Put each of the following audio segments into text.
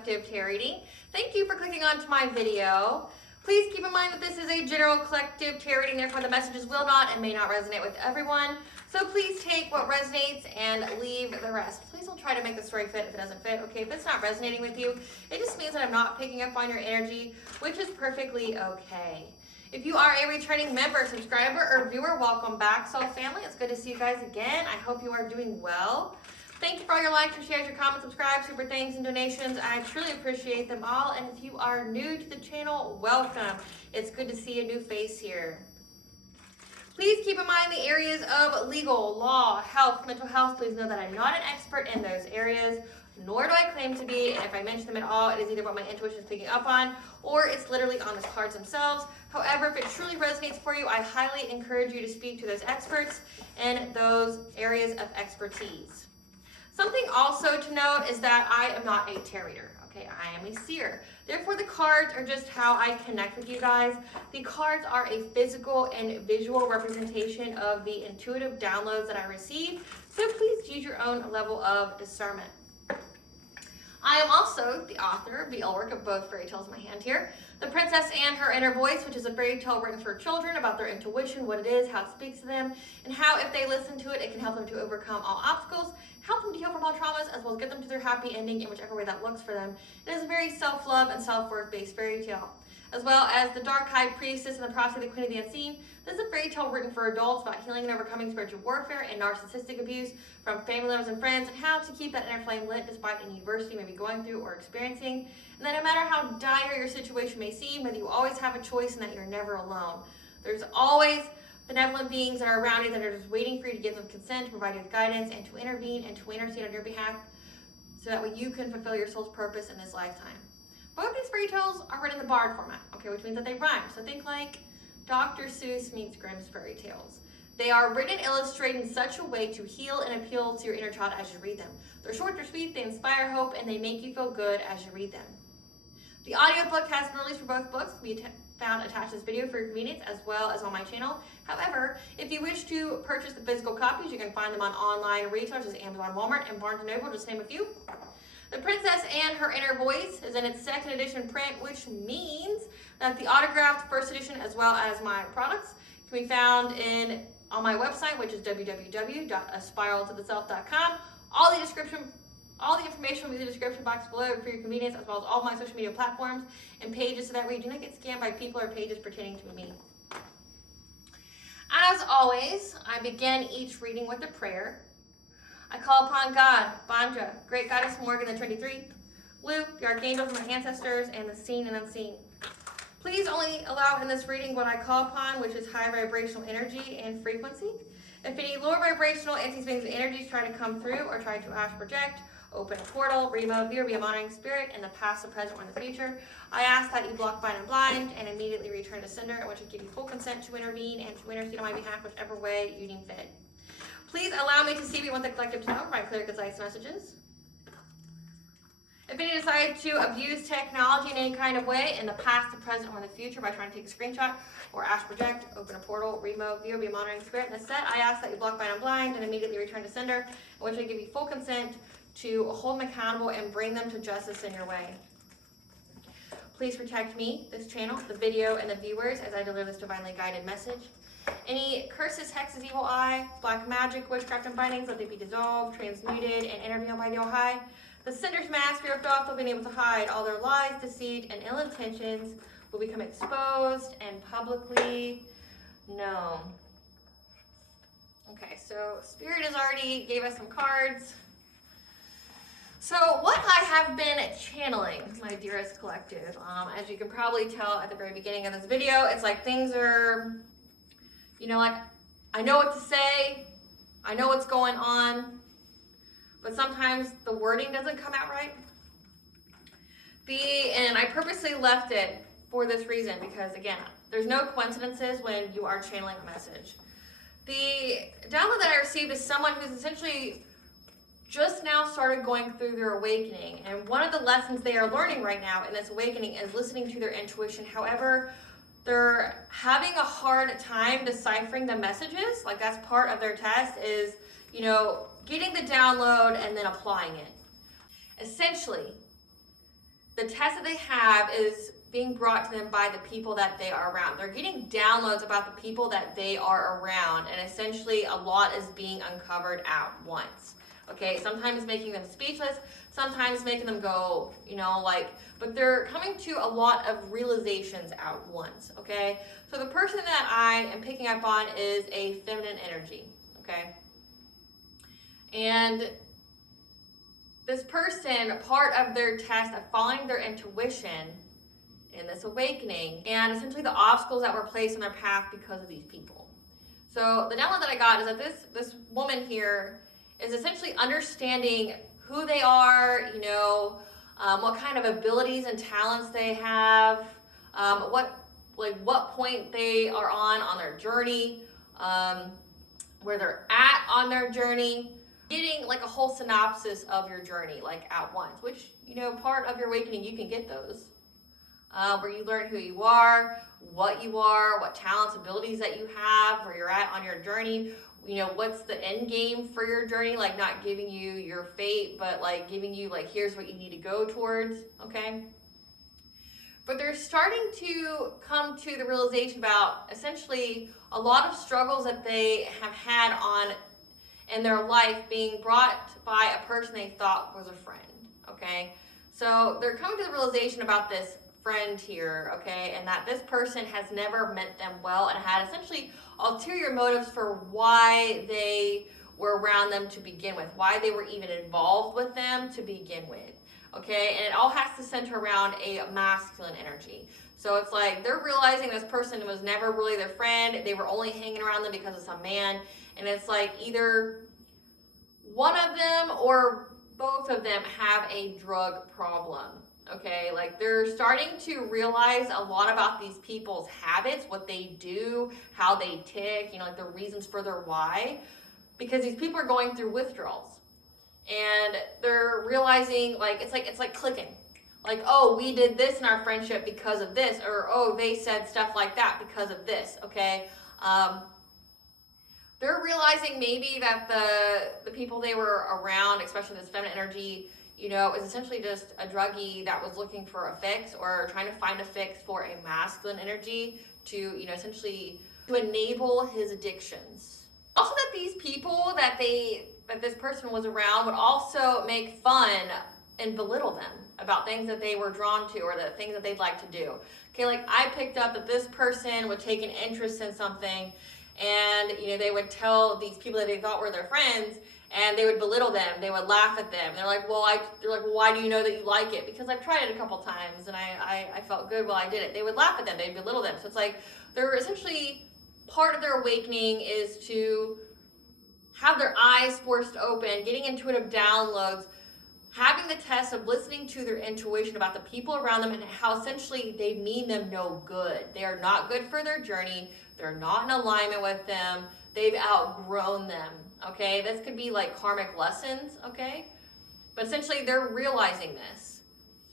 collective tarot reading. Thank you for clicking onto my video. Please keep in mind that this is a general collective tarot reading, therefore the messages will not and may not resonate with everyone. So please take what resonates and leave the rest. Please don't try to make the story fit if it doesn't fit, okay? If it's not resonating with you, it just means that I'm not picking up on your energy, which is perfectly okay. If you are a returning member, subscriber, or viewer, welcome back, Soul Family. It's good to see you guys again. I hope you are doing well. Thank you for all your likes, your shares, your comments, subscribe, super thanks, and donations. I truly appreciate them all. And if you are new to the channel, welcome. It's good to see a new face here. Please keep in mind the areas of legal, law, health, mental health. Please know that I'm not an expert in those areas, nor do I claim to be. And if I mention them at all, it is either what my intuition is picking up on, or it's literally on the cards themselves. However, if it truly resonates for you, I highly encourage you to speak to those experts in those areas of expertise. Something also to note is that I am not a tarot reader, okay? I am a seer. Therefore, the cards are just how I connect with you guys. The cards are a physical and visual representation of the intuitive downloads that I receive, so please use your own level of discernment. I am also the author of the work of both fairy tales in my hand here. The Princess and Her Inner Voice, which is a fairy tale written for children about their intuition, what it is, how it speaks to them, and how if they listen to it, it can help them to overcome all obstacles, help them to heal from all traumas, as well as get them to their happy ending in whichever way that looks for them. It is a very self-love and self-worth based fairy tale. As well as The Dark High Priestess and The Prophecy of the Queen of the Unseen. This is a fairy tale written for adults about healing and overcoming spiritual warfare and narcissistic abuse from family members and friends, and how to keep that inner flame lit despite any adversity you may be going through or experiencing. And that no matter how dire your situation may seem, that you always have a choice and that you're never alone. There's always benevolent beings that are around you that are just waiting for you to give them consent, to provide you with guidance, and to intervene and to intercede on your behalf, so that way you can fulfill your soul's purpose in this lifetime. Both these fairy tales are written in the bard format, okay, which means that they rhyme. So think like Dr. Seuss meets Grimm's fairy tales. They are written and illustrated in such a way to heal and appeal to your inner child as you read them. They're short, they're sweet, they inspire hope, and they make you feel good as you read them. The audiobook has been released for both books. It can be found attached to this video for your convenience, as well as on my channel. However, if you wish to purchase the physical copies, you can find them on online retailers such as Amazon, Walmart, and Barnes & Noble, just to name a few. The Princess and Her Inner Voice is in its second edition print, which means that the autographed first edition, as well as my products, can be found on my website, which is www.aspiraltotheself.com. All the information will be in the description box below for your convenience, as well as all my social media platforms and pages, so that way you do not get scammed by people or pages pertaining to me. As always, I begin each reading with a prayer. I call upon God, Banja, Great Goddess Morgan, the 23, Luke, the archangels, my ancestors, and the seen and unseen. Please only allow in this reading what I call upon, which is high vibrational energy and frequency. If any lower vibrational entities, beings, and energies try to come through or try to astral project, open a portal, remove, be a monitoring spirit in the past, the present, or in the future, I ask that you block, bind, and blind, and immediately return to sender, in which I give you full consent to intervene and to intercede on my behalf, whichever way you deem fit. Please allow me to see what you want the collective to know, provide clear, concise messages. If any decide to abuse technology in any kind of way, in the past, the present, or in the future, by trying to take a screenshot or astral project, open a portal, remote, view, or be a monitoring spirit in the set, I ask that you block, bind, and blind, and immediately return to sender, in which I give you full consent to hold them accountable and bring them to justice in your way. Please protect me, this channel, the video, and the viewers as I deliver this divinely guided message. Any curses, hexes, evil eye, black magic, witchcraft, and bindings, let they be dissolved, transmuted, and intervened by the All-High. The sender's mask, fear of doth, will be able to hide. All their lies, deceit, and ill intentions will become exposed and publicly known. Okay, so Spirit has already gave us some cards. So what I have been channeling, my dearest collective, as you can probably tell at the very beginning of this video, it's like things are, like I know what to say, I know what's going on, but sometimes the wording doesn't come out right. And I purposely left it for this reason, because again, there's no coincidences when you are channeling a message. The download that I received is someone who's essentially just now started going through their awakening, and one of the lessons they are learning right now in this awakening is listening to their intuition. However, they're having a hard time deciphering the messages. Like, that's part of their test is, getting the download and then applying it. Essentially, the test that they have is being brought to them by the people that they are around. They're getting downloads about the people that they are around, and essentially a lot is being uncovered at once. Okay, sometimes making them speechless, sometimes making them go, but they're coming to a lot of realizations at once, okay? So the person that I am picking up on is a feminine energy, okay? And this person, part of their test of following their intuition in this awakening, and essentially the obstacles that were placed in their path because of these people. So the download that I got is that this woman here is essentially understanding who they are, what kind of abilities and talents they have, what point they are on their journey, where they're at on their journey, getting like a whole synopsis of your journey like at once, which, part of your awakening, you can get those, where you learn who you are, what talents, abilities that you have, where you're at on your journey, what's the end game for your journey, like not giving you your fate, but like giving you like, here's what you need to go towards, okay? But they're starting to come to the realization about essentially a lot of struggles that they have had on in their life being brought by a person they thought was a friend, okay? So they're coming to the realization about this friend here, okay, and that this person has never meant them well and had essentially ulterior motives for why they were around them to begin with, why they were even involved with them to begin with, okay? And it all has to center around a masculine energy. So it's like they're realizing this person was never really their friend, they were only hanging around them because of some man, and it's like either one of them or both of them have a drug problem. Okay, like they're starting to realize a lot about these people's habits, what they do, how they tick, like the reasons for their why, because these people are going through withdrawals, and they're realizing it's like clicking, like, oh, we did this in our friendship because of this, or oh, they said stuff like that because of this, okay? They're realizing maybe that the people they were around, especially this feminine energy, is essentially just a druggie that was looking for a fix or trying to find a fix for a masculine energy to, essentially to enable his addictions. Also that these people that this person was around would also make fun and belittle them about things that they were drawn to or the things that they'd like to do. Okay, like I picked up that this person would take an interest in something, and they would tell these people that they thought were their friends, and they would belittle them. They would laugh at them. They're like, well, why do you know that you like it? Because I've tried it a couple times and I felt good while I did it. They would laugh at them. They'd belittle them. So it's like they're essentially, part of their awakening is to have their eyes forced open, getting intuitive downloads, having the test of listening to their intuition about the people around them and how essentially they mean them no good. They are not good for their journey. They're not in alignment with them. They've outgrown them, okay? This could be like karmic lessons, okay? But essentially they're realizing this.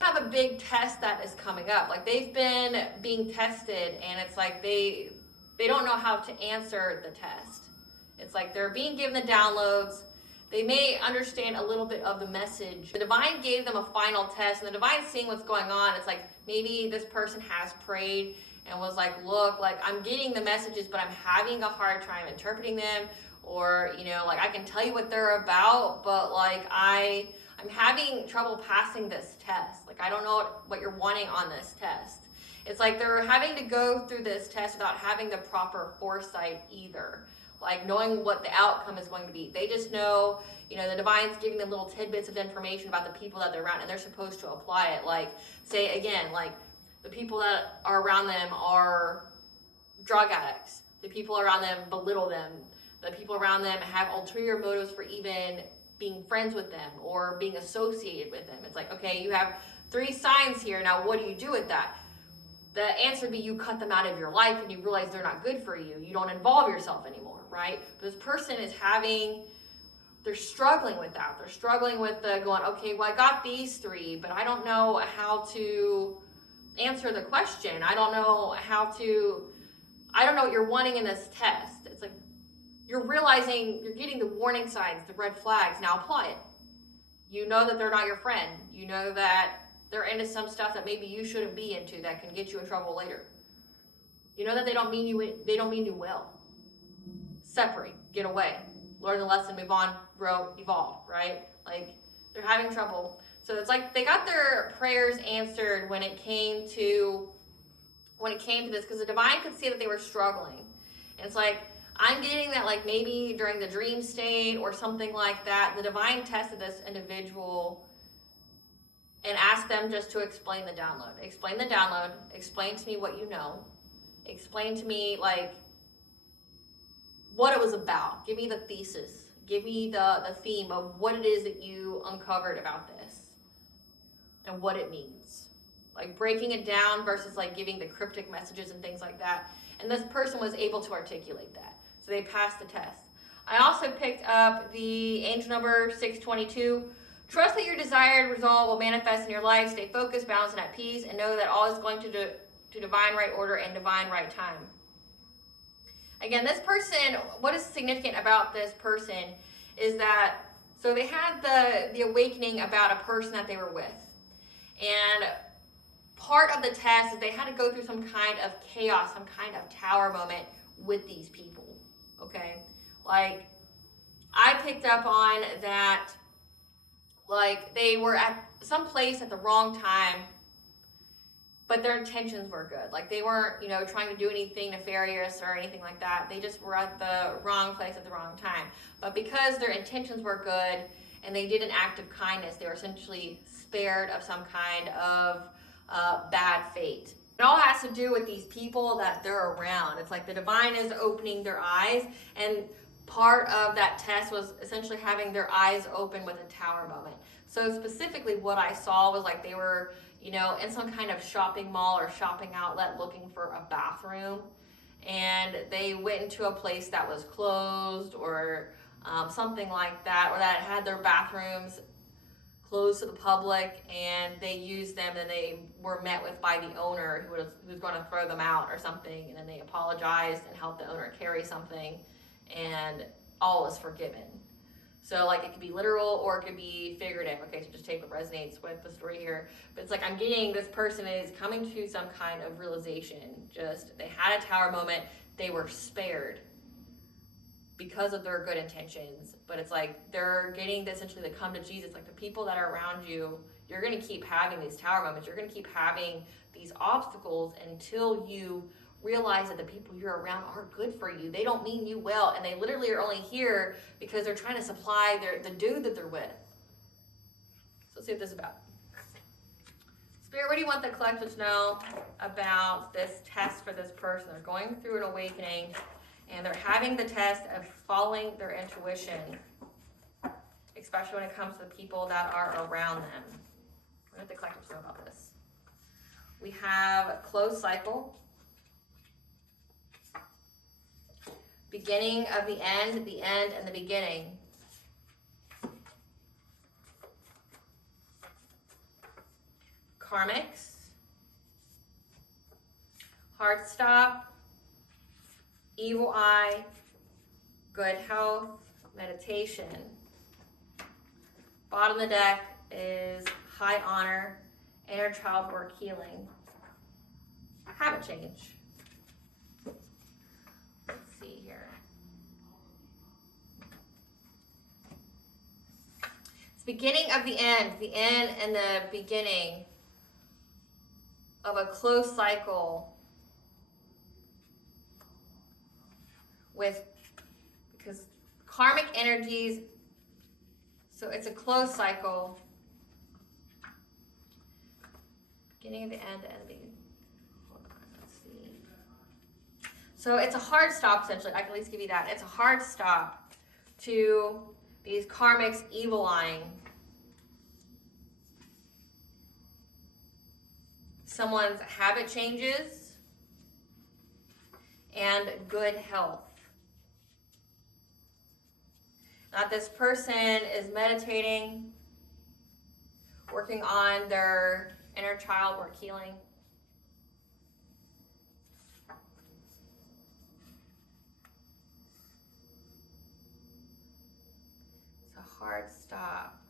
They have a big test that is coming up. Like they've been being tested, and it's like they don't know how to answer the test. It's like they're being given the downloads. They may understand a little bit of the message. The divine gave them a final test, and the divine's seeing what's going on. It's like maybe this person has prayed and was like, look, like I'm getting the messages, but I'm having a hard time interpreting them, or like I can tell you what they're about, but like I'm having trouble passing this test. Like I don't know what you're wanting on this test. It's like they're having to go through this test without having the proper foresight either, like knowing what the outcome is going to be. They just know, the divine's giving them little tidbits of information about the people that they're around, and they're supposed to apply it. Like, say again, like the people that are around them are drug addicts. The people around them belittle them. The people around them have ulterior motives for even being friends with them or being associated with them. It's like, okay, you have 3 signs here. Now, what do you do with that? The answer would be you cut them out of your life and you realize they're not good for you. You don't involve yourself anymore, right? But this person is they're struggling with that. They're struggling with going, okay, well, I got these 3, but I don't know how to answer the question. I don't know what you're wanting in this test. It's like you're realizing you're getting the warning signs, the red flags. Now apply it. You know that they're not your friend. You know that they're into some stuff that maybe you shouldn't be into that can get you in trouble later. You know that they don't mean you well. Separate, get away, learn the lesson, move on, grow, evolve, right? Like, they're having trouble. So it's like they got their prayers answered when it came to this, because the divine could see that they were struggling. And it's like, I'm getting that, like, maybe during the dream state or something like that, the divine tested this individual and asked them just to explain the download. Explain the download. Explain to me what you know. Explain to me, like, what it was about. Give me the thesis. Give me the theme of what it is that you uncovered about this and what it means. Like, breaking it down versus, like, giving the cryptic messages and things like that. And this person was able to articulate that. So they passed the test. I also picked up the angel number 622. Trust that your desired result will manifest in your life. Stay focused, balanced, and at peace, and know that all is going to divine right order and divine right time. Again, this person, what is significant about this person is that, so they had the awakening about a person that they were with. And part of the test is they had to go through some kind of chaos, some kind of tower moment with these people. Okay, like, I picked up on that, like, they were at some place at the wrong time, but their intentions were good. Like, they weren't, trying to do anything nefarious or anything like that. They just were at the wrong place at the wrong time. But because their intentions were good and they did an act of kindness, they were essentially spared of some kind of bad fate. It all has to do with these people that they're around. It's like the divine is opening their eyes, and part of that test was essentially having their eyes open with a tower moment. So specifically what I saw was like they were, in some kind of shopping mall or shopping outlet looking for a bathroom, and they went into a place that was closed or something like that, or that had their bathrooms closed to the public, and they used them, and they were met with by the owner who was going to throw them out or something, and then they apologized and helped the owner carry something, and all was forgiven. So, like, it could be literal or it could be figurative. Okay, so just take what resonates with the story here. But it's like I'm getting this person is coming to some kind of realization. Just, they had a tower moment, they were spared because of their good intentions, but it's like they're getting essentially to come to Jesus. Like, the people that are around you, you're going to keep having these tower moments. You're going to keep having these obstacles until you realize that the people you're around are good for you. They don't mean you well, and they literally are only here because they're trying to supply the dude that they're with. So let's see what this is about. Spirit, what do you want the collective to know about this test for this person? They're going through an awakening, and they're having the test of following their intuition, especially when it comes to the people that are around them. What do the collective to know about this? We have closed cycle, beginning of the end, and the beginning. Karmics, hard stop, evil eye, good health, meditation. Bottom of the deck is high honor, inner child work healing, habit change. Let's see here. It's beginning of the end and the beginning of a closed cycle because karmic energies, so it's a closed cycle, beginning of the end and the beginning. Hold on, let's see. So it's a hard stop, essentially. I can at least give you that. It's a hard stop to these karmics evil eyeing someone's habit changes and good health. Now, this person is meditating, working on their inner child work healing. It's a hard stop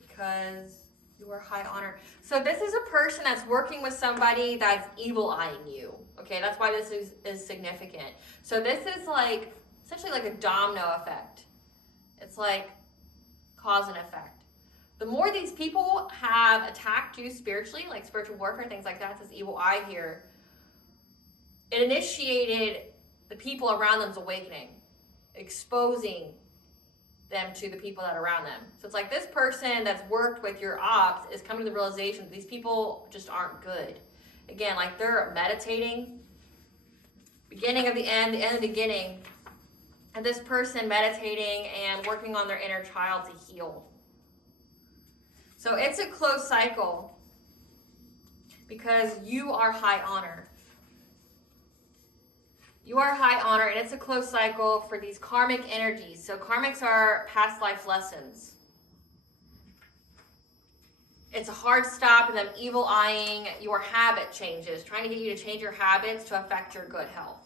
because You are high honor. So this is a person that's working with somebody that's evil eyeing you. Okay, that's why this is significant. So this is like, essentially like a domino effect. It's like cause and effect. The more these people have attacked you spiritually, like spiritual warfare, things like that, this evil eye here, it initiated the people around them's awakening, exposing them to the people that are around them. So it's like this person that's worked with your ops is coming to the realization that these people just aren't good. Again, like they're meditating, beginning of the end of the beginning, and this person meditating and working on their inner child to heal. So it's a close cycle because you are high honor. You are high honor, and it's a close cycle for these karmic energies. So karmics are past life lessons. It's a hard stop in them evil eyeing your habit changes, trying to get you to change your habits to affect your good health.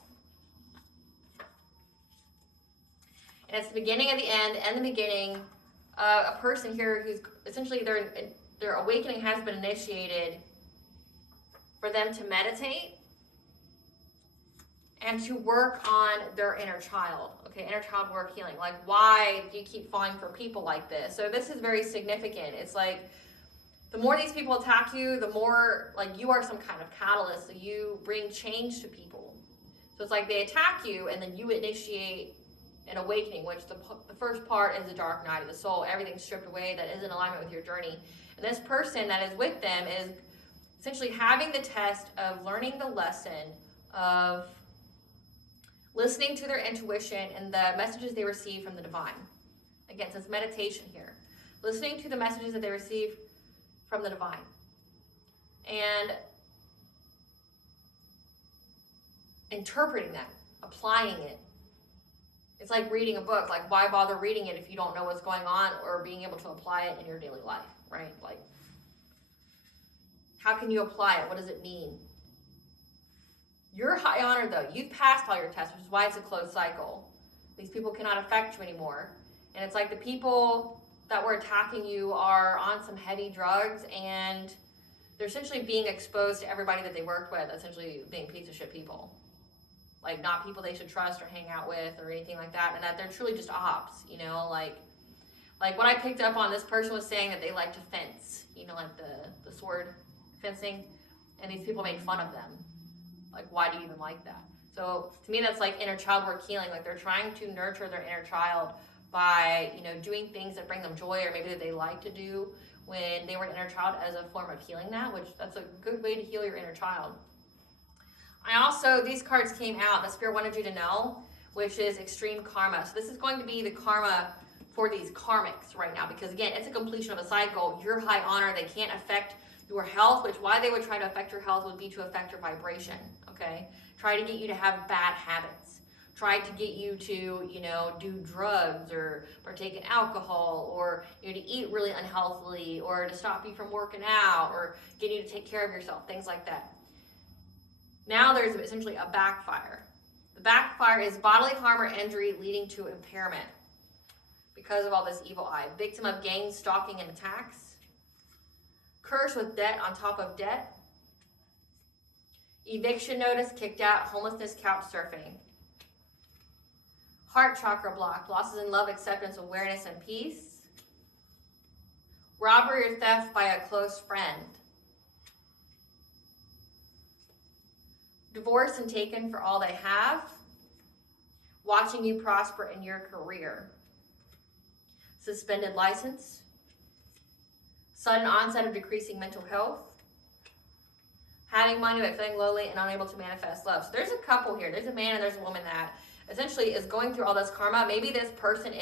And it's the beginning of the end and the beginning. A person here who's essentially their awakening has been initiated for them to meditate and to work on their inner child. Okay, inner child work healing. Like, why do you keep falling for people like this? So this is very significant. It's like, the more these people attack you, the more like you are some kind of catalyst. So you bring change to people. So it's like they attack you and then you initiate an awakening, which the first part is the dark night of the soul. Everything's stripped away that is in alignment with your journey. And this person that is with them is essentially having the test of learning the lesson of listening to their intuition and the messages they receive from the divine. Again, so it's meditation here. Listening to the messages that they receive from the divine. And interpreting them, applying it. It's like reading a book. Like, why bother reading it if you don't know what's going on or being able to apply it in your daily life, right? Like, how can you apply it? What does it mean? You're high honor, though. You've passed all your tests, which is why it's a closed cycle. These people cannot affect you anymore. And it's like the people that were attacking you are on some heavy drugs, and they're essentially being exposed to everybody that they worked with, essentially being piece of shit people. Like, not people they should trust or hang out with or anything like that, and that they're truly just ops, you know? Like what I picked up on, this person was saying that they like to fence, you know, like the sword fencing, and these people made fun of them. Like, why do you even like that? So to me, that's like inner child work healing. Like, they're trying to nurture their inner child by, you know, doing things that bring them joy, or maybe that they like to do when they were an inner child, as a form of healing that, which that's a good way to heal your inner child. These cards came out, the Spirit wanted you to know, which is extreme karma. So this is going to be the karma for these karmics right now, because again, it's a completion of a cycle. You're high honor, they can't affect your health, which why they would try to affect your health would be to affect your vibration, okay? Try to get you to have bad habits. Try to get you to, you know, do drugs or partake in alcohol, or, you know, to eat really unhealthily, or to stop you from working out, or get you to take care of yourself, things like that. Now there's essentially a backfire. The backfire is bodily harm or injury leading to impairment because of all this evil eye. Victim of gang stalking and attacks. Curse with debt on top of debt. Eviction notice, kicked out, homelessness, couch surfing. Heart chakra blocked, losses in love, acceptance, awareness, and peace. Robbery or theft by a close friend. Divorced and taken for all they have. Watching you prosper in your career. Suspended license. Sudden onset of decreasing mental health. Having money but feeling lonely and unable to manifest love. So there's a couple here. There's a man and there's a woman that essentially is going through all this karma. Maybe this person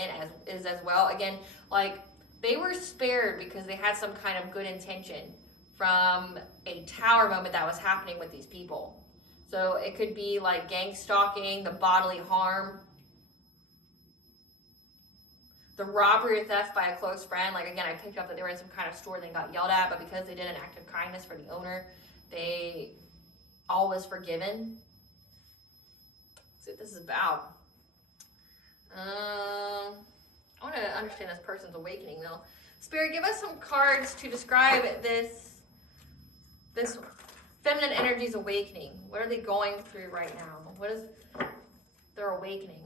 is as well. Again, like, they were spared because they had some kind of good intention from a tower moment that was happening with these people. So it could be like gang stalking, the bodily harm, the robbery or theft by a close friend. Like, again, I picked up that they were in some kind of store and they got yelled at, but because they did an act of kindness for the owner, all was forgiven. Let's see what this is about. I want to understand this person's awakening though. Spirit, give us some cards to describe this feminine energy's awakening. What are they going through right now? What is their awakening?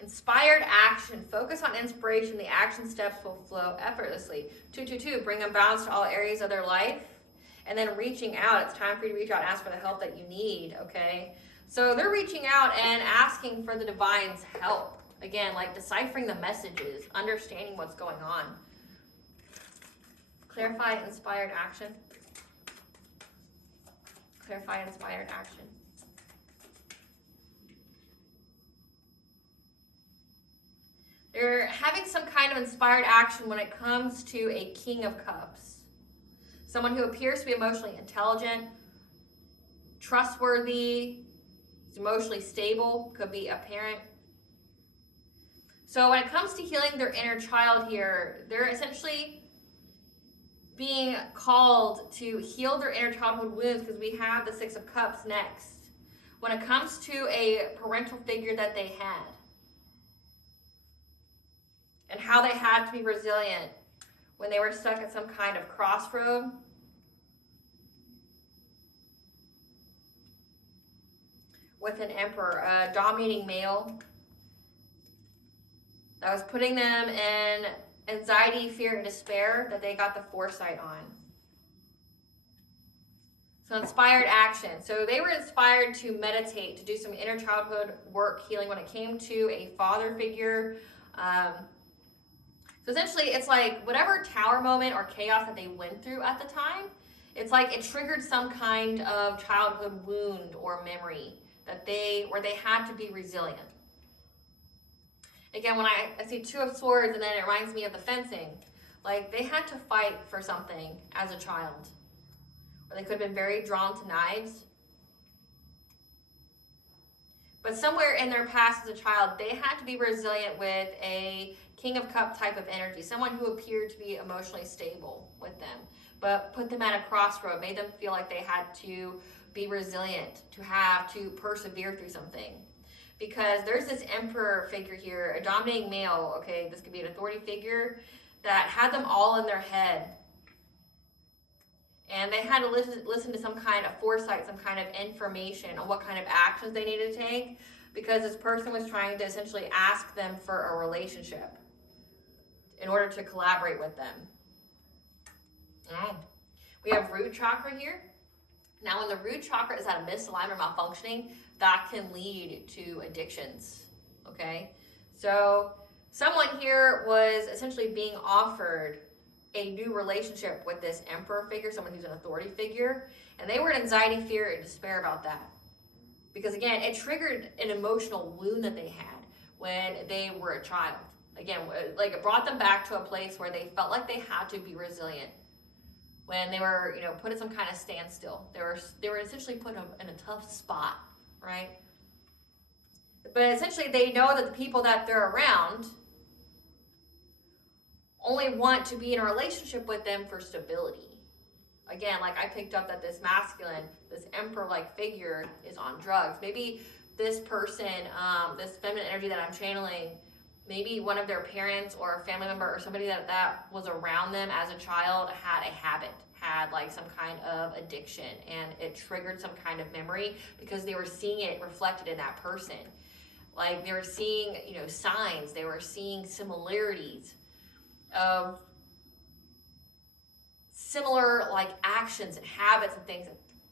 Inspired action. Focus on inspiration. The action steps will flow effortlessly. 222. Bring a balance to all areas of their life. And then reaching out. It's time for you to reach out and ask for the help that you need, okay? So they're reaching out and asking for the divine's help. Again, like deciphering the messages, understanding what's going on. Clarify inspired action. Clarify inspired action. They're having some kind of inspired action when it comes to a King of Cups. Someone who appears to be emotionally intelligent, trustworthy, is emotionally stable, could be a parent. So when it comes to healing their inner child here, they're essentially being called to heal their inner childhood wounds because we have the Six of Cups next. When it comes to a parental figure that they had, and how they had to be resilient when they were stuck at some kind of crossroad. With an emperor, a dominating male that was putting them in anxiety, fear, and despair that they got the foresight on. So inspired action. So they were inspired to meditate, to do some inner childhood work, healing when it came to a father figure. So essentially, it's like whatever tower moment or chaos that they went through at the time, it's like it triggered some kind of childhood wound or memory where they had to be resilient. Again, when I see Two of Swords, and then it reminds me of the fencing. Like they had to fight for something as a child. Or they could have been very drawn to knives. But somewhere in their past as a child, they had to be resilient with a King of Cup type of energy, someone who appeared to be emotionally stable with them, but put them at a crossroad, made them feel like they had to be resilient, to have to persevere through something. Because there's this emperor figure here, a dominating male, okay, this could be an authority figure, that had them all in their head. And they had to listen to some kind of foresight, some kind of information on what kind of actions they needed to take, because this person was trying to essentially ask them for a relationship in order to collaborate with them. We have root chakra here. Now, when the root chakra is at a misalignment or malfunctioning, that can lead to addictions, okay? So someone here was essentially being offered a new relationship with this emperor figure, someone who's an authority figure, and they were in anxiety, fear, and despair about that. Because again, it triggered an emotional wound that they had when they were a child. Again, like it brought them back to a place where they felt like they had to be resilient. When they were, put in some kind of standstill. They were essentially put in a tough spot, right? But essentially they know that the people that they're around only want to be in a relationship with them for stability. Again, like I picked up that this masculine, this emperor-like figure is on drugs. Maybe this person, this feminine energy that I'm channeling, maybe one of their parents or a family member or somebody that was around them as a child had a habit, had like some kind of addiction, and it triggered some kind of memory because they were seeing it reflected in that person. Like they were seeing, signs, they were seeing similarities of similar like actions and habits and things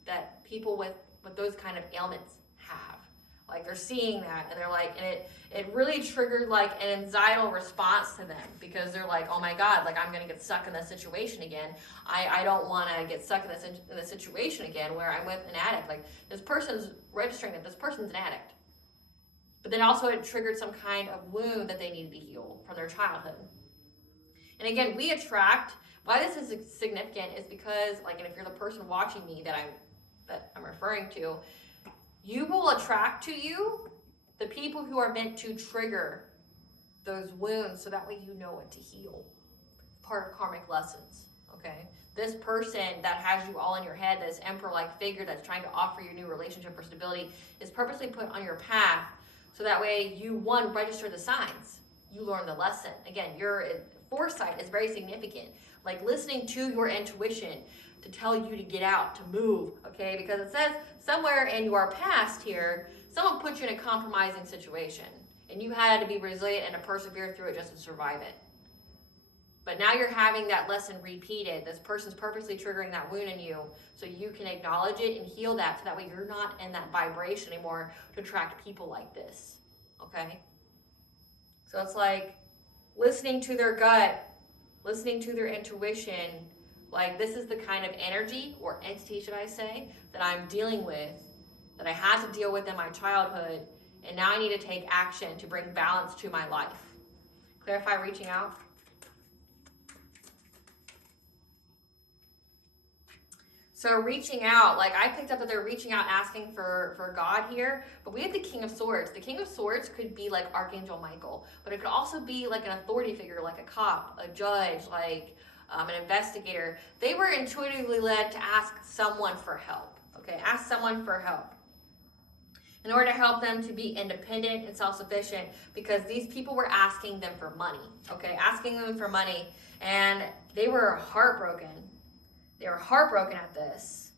that people with those kind of ailments have. Like they're seeing that and they're like, and it really triggered like an anxietal response to them because they're like, oh my God, like I'm gonna get stuck in this situation again. I don't wanna get stuck in this situation again where I'm with an addict. Like this person's registering that this person's an addict. But then also it triggered some kind of wound that they needed to heal from their childhood. And again, we attract, why this is significant is because, like, and if you're the person watching me that I'm referring to, you will attract to you the people who are meant to trigger those wounds so that way you know what to heal. Part of karmic lessons, okay? This person that has you all in your head, this emperor-like figure that's trying to offer you a new relationship for stability is purposely put on your path so that way you, one, register the signs. you learn the lesson. Again, your foresight is very significant. Like listening to your intuition to tell you to get out, to move, okay? Because it says somewhere in your past here, someone put you in a compromising situation and you had to be resilient and to persevere through it just to survive it. But now you're having that lesson repeated. This person's purposely triggering that wound in you so you can acknowledge it and heal that so that way you're not in that vibration anymore to attract people like this, okay? So it's like listening to their gut, listening to their intuition, like this is the kind of energy or entity, should I say, that I'm dealing with, that I had to deal with in my childhood, and now I need to take action to bring balance to my life. Clarify reaching out. So reaching out, like I picked up that they're reaching out asking for God here, but we have the King of Swords. The King of Swords could be like Archangel Michael, but it could also be like an authority figure, like a cop, a judge, like an investigator. They were intuitively led to ask someone for help, okay? Ask someone for help in order to help them to be independent and self-sufficient, because these people were asking them for money, okay? Asking them for money, and they were heartbroken. They were heartbroken at this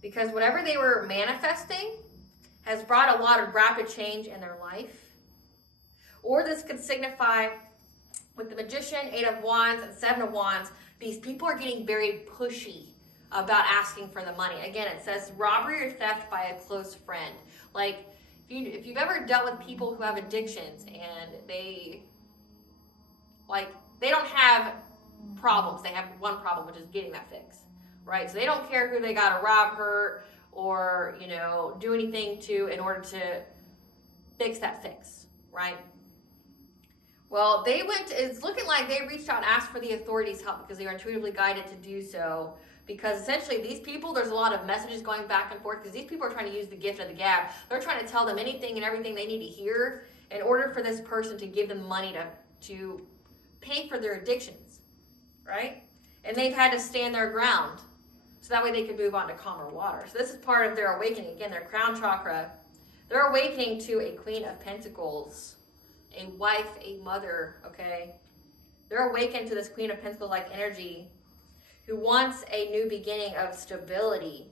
because whatever they were manifesting has brought a lot of rapid change in their life. Or this could signify with the Magician, 8 of Wands, and 7 of Wands, these people are getting very pushy about asking for the money. Again, it says robbery or theft by a close friend. Like if you've ever dealt with people who have addictions and they don't have problems. They have one problem, which is getting that fix, right? So they don't care who they got to rob, hurt, or, do anything in order to fix that fix, right? Well, it's looking like they reached out and asked for the authorities' help because they were intuitively guided to do so. Because essentially these people, there's a lot of messages going back and forth because these people are trying to use the gift of the gab. They're trying to tell them anything and everything they need to hear in order for this person to give them money to pay for their addictions. Right? And they've had to stand their ground so that way they can move on to calmer water. So this is part of their awakening. Again, their crown chakra. They're awakening to a Queen of Pentacles, a wife, a mother, okay? They're awakened to this Queen of Pentacles-like energy who wants a new beginning of stability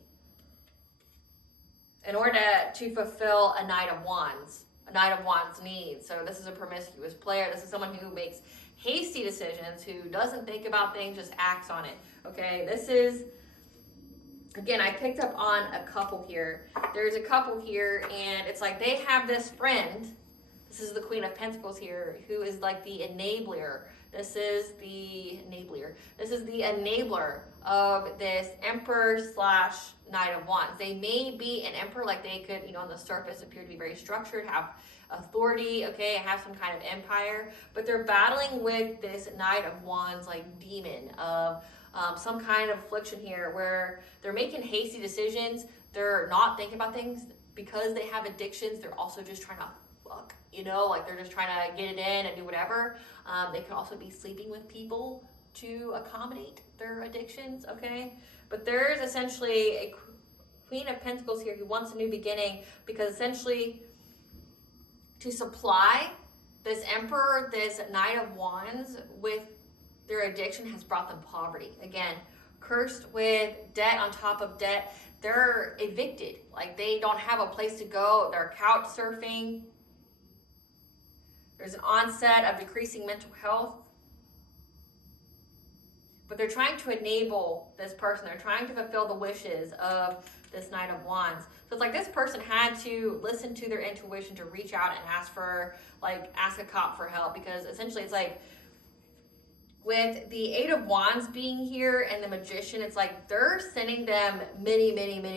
in order to fulfill a Knight of Wands. A Knight of Wands needs. So this is a promiscuous player. This is someone who makes hasty decisions, who doesn't think about things, just acts on it, okay? This is, again, I picked up on a couple here. There's a couple here, and it's like they have this friend. This is the Queen of Pentacles here, who is like the enabler. This is the enabler of this Emperor / Knight of Wands. They may be an Emperor, like they could, on the surface appear to be very structured, have authority, okay, have some kind of empire, but they're battling with this Knight of Wands, like demon of some kind of affliction here where they're making hasty decisions. They're not thinking about things because they have addictions. They're also just trying to fuck, like they're just trying to get it in and do whatever. They could also be sleeping with people to accommodate their addictions, okay? But there's essentially a Queen of Pentacles here who wants a new beginning because essentially to supply this Emperor, this Knight of Wands with their addiction has brought them poverty. Again, cursed with debt on top of debt. They're evicted. Like they don't have a place to go. They're couch surfing. There's an onset of decreasing mental health. But they're trying to enable this person. They're trying to fulfill the wishes of this Knight of Wands. So it's like this person had to listen to their intuition to reach out and ask a cop for help, because essentially it's like with the 8 of Wands being here and the Magician, it's like they're sending them many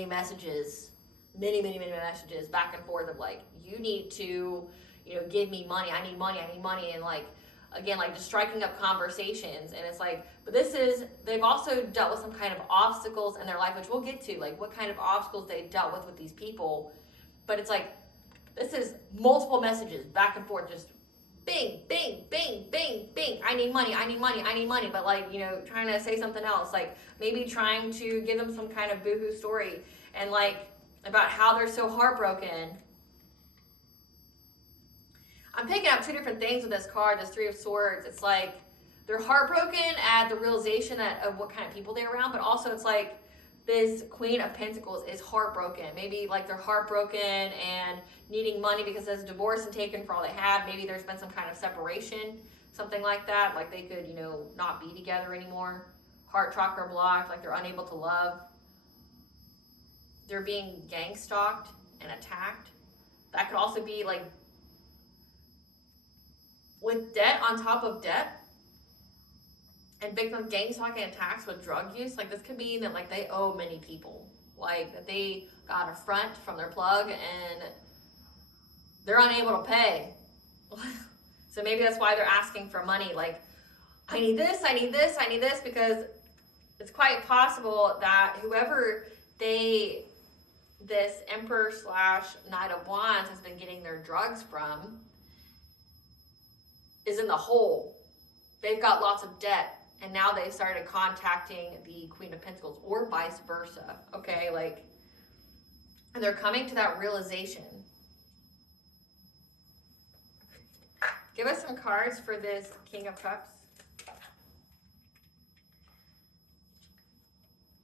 messages back and forth of like, you need to, give me money. I need money. And like, again, like just striking up conversations. And it's like, but they've also dealt with some kind of obstacles in their life, which we'll get to, like what kind of obstacles they dealt with these people. But it's like, this is multiple messages back and forth, just bing, bing, bing, bing, bing. I need money. But like, trying to say something else, like maybe trying to give them some kind of boohoo story and like about how they're so heartbroken I'm picking up two different things with this card, this Three of Swords. It's like they're heartbroken at the realization of what kind of people they're around, but also it's like this Queen of Pentacles is heartbroken. Maybe like they're heartbroken and needing money because there's divorce and taken for all they have. Maybe there's been some kind of separation, something like that. Like they could, not be together anymore. Heart chakra blocked, like they're unable to love. They're being gang stalked and attacked. That could also be like with debt on top of debt. And victim of gang stalking attacks with drug use, like this could mean that like they owe many people, like that they got a front from their plug and they're unable to pay. So maybe that's why they're asking for money. Like, I need this, I need this, I need this, because it's quite possible that whoever this Emperor / Knight of Wands has been getting their drugs from is in the hole. They've got lots of debt. And now they've started contacting the Queen of Pentacles, or vice versa, okay? Like, and they're coming to that realization. Give us some cards for this King of Cups.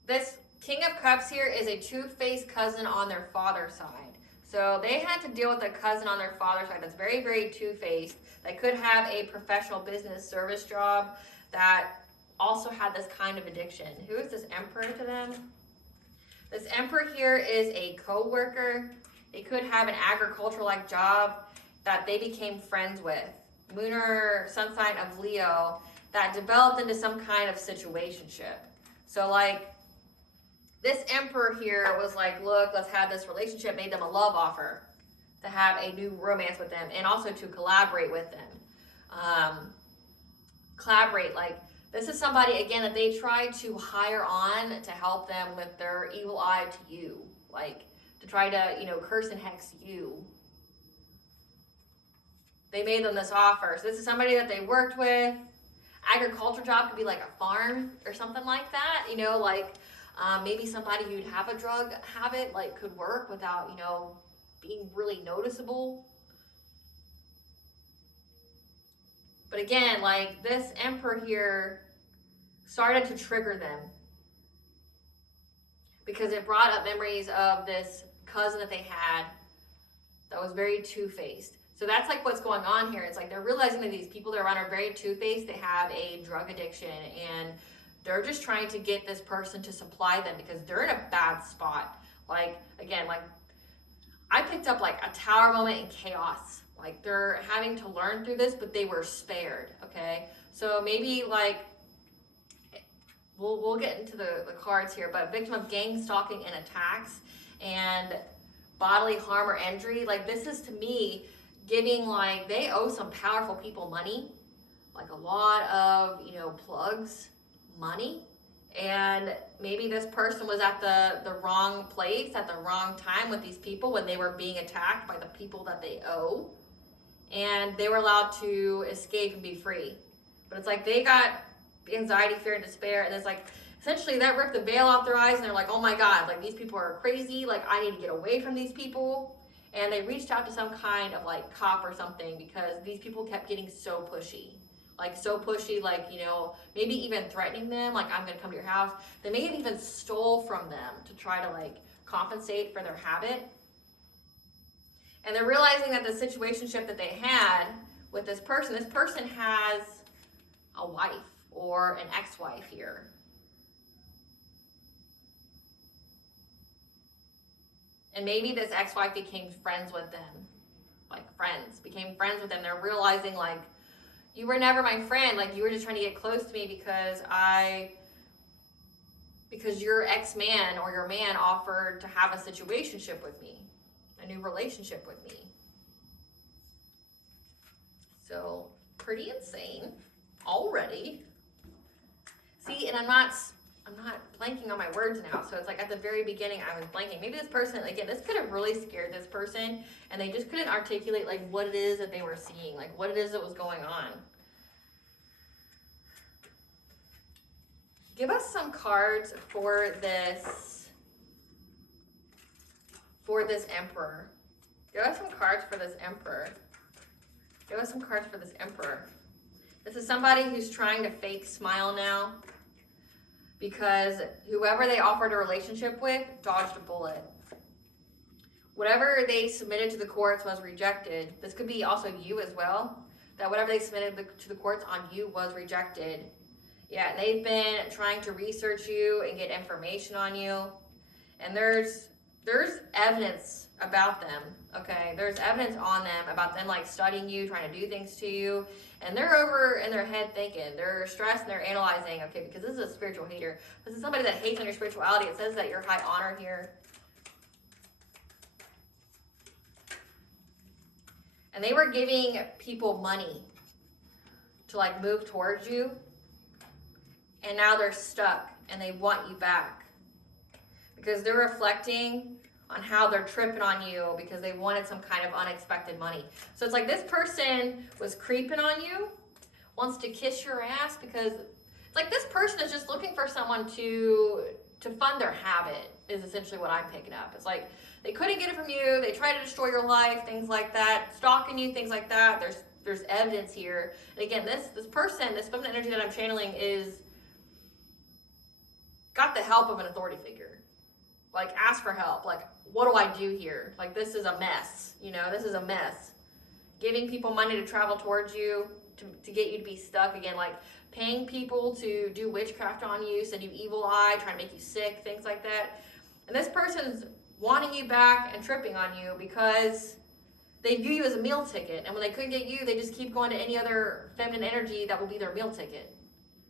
This King of Cups here is a two-faced cousin on their father's side. So they had to deal with a cousin on their father's side that's very, very two-faced. They could have a professional business service job that also had this kind of addiction. Who is this Emperor to them? This Emperor here is a co-worker. They could have an agricultural-like job that they became friends with. Moon or sun sign of Leo that developed into some kind of situationship. So like this Emperor here was like, look, let's have this relationship, made them a love offer to have a new romance with them and also to collaborate with them. Collaborate, like, this is somebody, again, that they try to hire on to help them with their evil eye to you. Like, to try to, curse and hex you. They made them this offer. So this is somebody that they worked with. Agriculture job could be like a farm or something like that. Maybe somebody who'd have a drug habit, like, could work without, being really noticeable. But again, like this Emperor here started to trigger them because it brought up memories of this cousin that they had that was very two-faced. So that's like what's going on here. It's like they're realizing that these people they're around are very two-faced. They have a drug addiction and they're just trying to get this person to supply them because they're in a bad spot. Like, again, like I picked up like a tower moment in chaos. Like they're having to learn through this, but they were spared, okay? So maybe like, we'll get into the cards here, but victim of gang stalking and attacks and bodily harm or injury. Like this is to me giving like, they owe some powerful people money, like a lot of, plugs, money. And maybe this person was at the wrong place at the wrong time with these people when they were being attacked by the people that they owe. And they were allowed to escape and be free. But it's like they got anxiety, fear, and despair. And it's like, essentially that ripped the veil off their eyes. And they're like, oh my God, like these people are crazy. Like I need to get away from these people. And they reached out to some kind of like cop or something because these people kept getting so pushy. Like so pushy, like, maybe even threatening them. Like, I'm going to come to your house. They may have even stole from them to try to like compensate for their habit. And they're realizing that the situationship that they had with this person has a wife or an ex-wife here. And maybe this ex-wife became friends with them. Like became friends with them. They're realizing like, you were never my friend. Like you were just trying to get close to me because your ex-man or your man offered to have a situationship with me. A new relationship with me. So pretty insane already. See, and I'm not blanking on my words now. So it's like at the very beginning I was blanking. Maybe this person, again, this could have really scared this person and they just couldn't articulate like what it is that they were seeing, like what it is that was going on. Give us some cards for this Emperor. Give us some cards for this Emperor. Give us some cards for this Emperor. This is somebody who's trying to fake smile now because whoever they offered a relationship with dodged a bullet. Whatever they submitted to the courts was rejected. This could be also you as well. That whatever they submitted to the courts on you was rejected. Yeah, and they've been trying to research you and get information on you. And there's evidence about them, okay? There's evidence on them about them like studying you, trying to do things to you. And they're over in their head thinking. They're stressed and they're analyzing, okay, because this is a spiritual hater. This is somebody that hates on your spirituality. It says that you're high honor here. And they were giving people money to like move towards you. And now they're stuck and they want you back. Because they're reflecting on how they're tripping on you because they wanted some kind of unexpected money. So it's like this person was creeping on you, wants to kiss your ass because it's like this person is just looking for someone to fund their habit is essentially what I'm picking up. It's like they couldn't get it from you, they try to destroy your life, things like that, stalking you, things like that. There's evidence here. And again, this person, this feminine energy that I'm channeling is got the help of an authority figure. Like, ask for help. Like, what do I do here? Like, this is a mess. You know, this is a mess. Giving people money to travel towards you, to get you to be stuck. Again, like, paying people to do witchcraft on you, send you evil eye, trying to make you sick, things like that. And this person's wanting you back and tripping on you because they view you as a meal ticket. And when they couldn't get you, they just keep going to any other feminine energy that will be their meal ticket.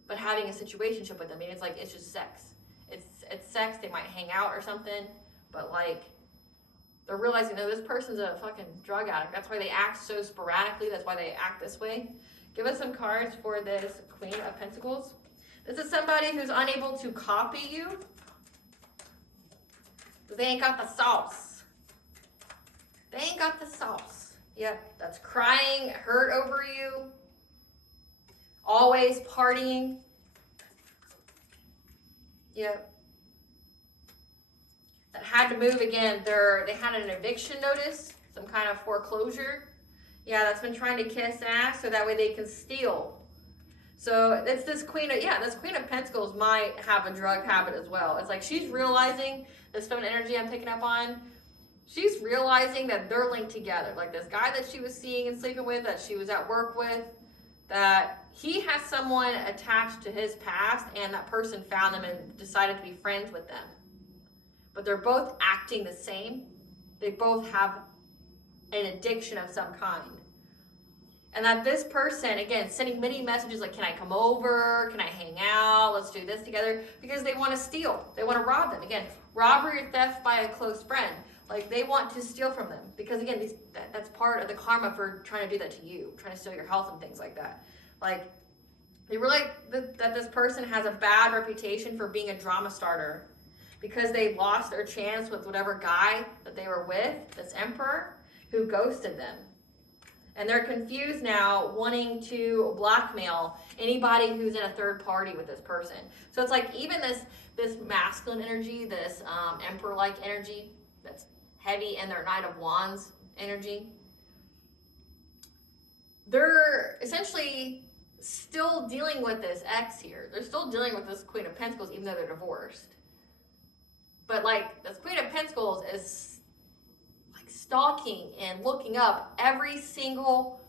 But having a situationship with them, I mean, it's like, it's just sex. It's sex, they might hang out or something, but like, they're realizing, no, this person's a fucking drug addict. That's why they act so sporadically. That's why they act this way. Give us some cards for this Queen of Pentacles. This is somebody who's unable to copy you. They ain't got the sauce. They ain't got the sauce. Yep, that's crying, hurt over you. Always partying. Yep. That had to move again. They had an eviction notice, some kind of foreclosure. Yeah, that's been trying to kiss ass so that way they can steal. So it's this Queen of Pentacles might have a drug habit as well. It's like she's realizing, this feminine energy I'm picking up on, she's realizing that they're linked together. Like this guy that she was seeing and sleeping with, that she was at work with, that he has someone attached to his past and that person found them and decided to be friends with them. But they're both acting the same. They both have an addiction of some kind. And that this person, again, sending many messages like, can I come over? Can I hang out? Let's do this together. Because they want to steal. They want to rob them. Again, robbery or theft by a close friend. Like they want to steal from them. Because again, that's part of the karma for trying to do that to you. Trying to steal your health and things like that. Like, they realize that this person has a bad reputation for being a drama starter. Because they lost their chance with whatever guy that they were with, this Emperor, who ghosted them. And they're confused now, wanting to blackmail anybody who's in a third party with this person. So it's like even this masculine energy, this Emperor-like energy that's heavy, and their Knight of Wands energy, they're essentially still dealing with this ex here. They're still dealing with this Queen of Pentacles, even though they're divorced. But like this Queen of Pentacles is like stalking and looking up every single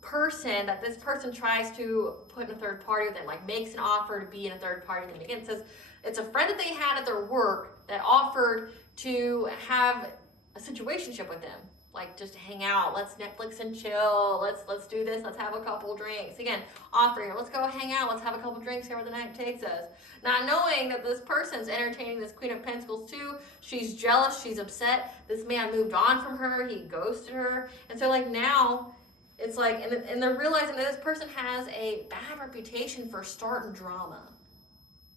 person that this person tries to put in a third party with them, like makes an offer to be in a third party with them. Again, it says it's a friend that they had at their work that offered to have a situationship with them. Like just hang out, let's Netflix and chill, let's do this, let's have a couple drinks. Again, offering, let's go hang out, let's have a couple drinks, however the night takes us. Not knowing that this person's entertaining this Queen of Pentacles too. She's jealous, she's upset. This man moved on from her, he ghosted her. And so like now, it's like, and they're realizing that this person has a bad reputation for starting drama.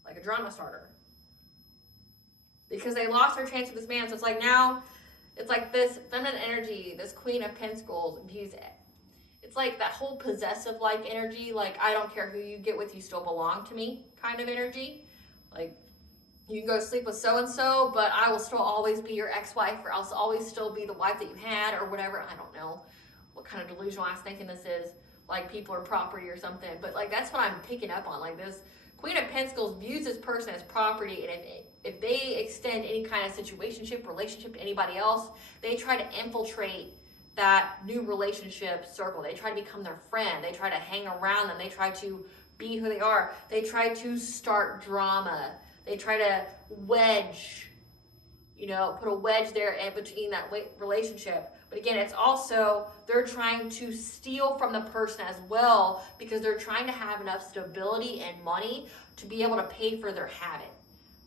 Like a drama starter. Because they lost their chance with this man. So it's like now, it's like this feminine energy, this Queen of Pentacles views it. It's like that whole possessive-like energy, like I don't care who you get with, you still belong to me kind of energy. Like you can go sleep with so-and-so, but I will still always be your ex-wife, or I'll always still be the wife that you had, or whatever. I don't know what kind of delusional ass thinking this is, like people are property or something. But like that's what I'm picking up on. Like this Queen of Pentacles views this person as property, and if they extend any kind of situationship, relationship to anybody else, they try to infiltrate that new relationship circle. They try to become their friend. They try to hang around them. They try to be who they are. They try to start drama. They try to wedge, put a wedge there in between that relationship. But again, it's also, they're trying to steal from the person as well, because they're trying to have enough stability and money to be able to pay for their habit.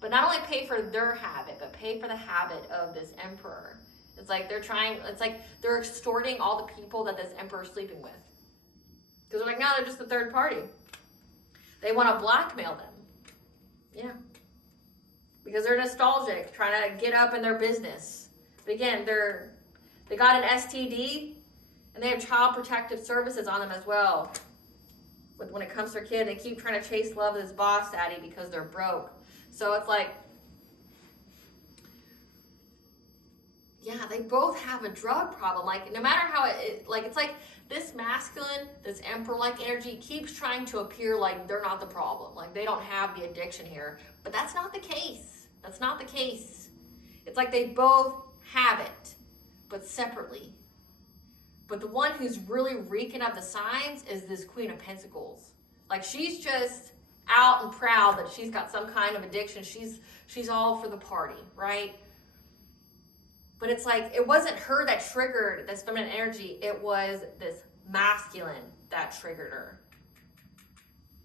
But not only pay for their habit, but pay for the habit of this emperor. It's like they're extorting all the people that this emperor is sleeping with. Because they're like, no, they're just the third party. They want to blackmail them. Yeah. Because they're nostalgic, trying to get up in their business. But again, they got an STD, and they have child protective services on them as well. But when it comes to their kid, they keep trying to chase love with this boss daddy because they're broke. So it's like, yeah, they both have a drug problem. Like, no matter how it's like this masculine, this emperor-like energy keeps trying to appear like they're not the problem. Like, they don't have the addiction here. But that's not the case. That's not the case. It's like they both have it, but separately. But the one who's really reeking of the signs is this Queen of Pentacles. Like, she's just out and proud that she's got some kind of addiction. She's all for the party, right? But it's like, it wasn't her that triggered this feminine energy. It was this masculine that triggered her.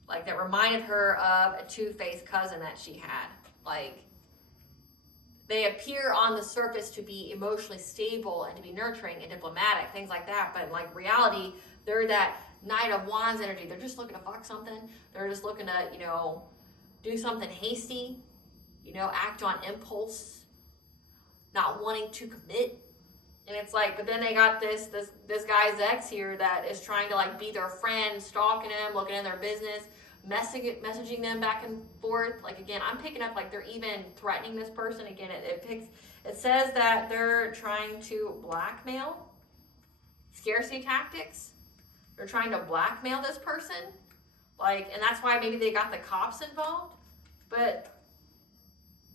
Like, that reminded her of a two-faced cousin that she had. Like, they appear on the surface to be emotionally stable and to be nurturing and diplomatic, things like that. But in like reality, they're that Knight of Wands energy. They're just looking to fuck something. They're just looking to, do something hasty, act on impulse, not wanting to commit. And it's like, but then they got this guy's ex here that is trying to like be their friend, stalking him, looking in their business, messaging them back and forth. Like, again, I'm picking up like they're even threatening this person. Again, it says that they're trying to blackmail, scarcity tactics. They're trying to blackmail this person. Like, and that's why maybe they got the cops involved. But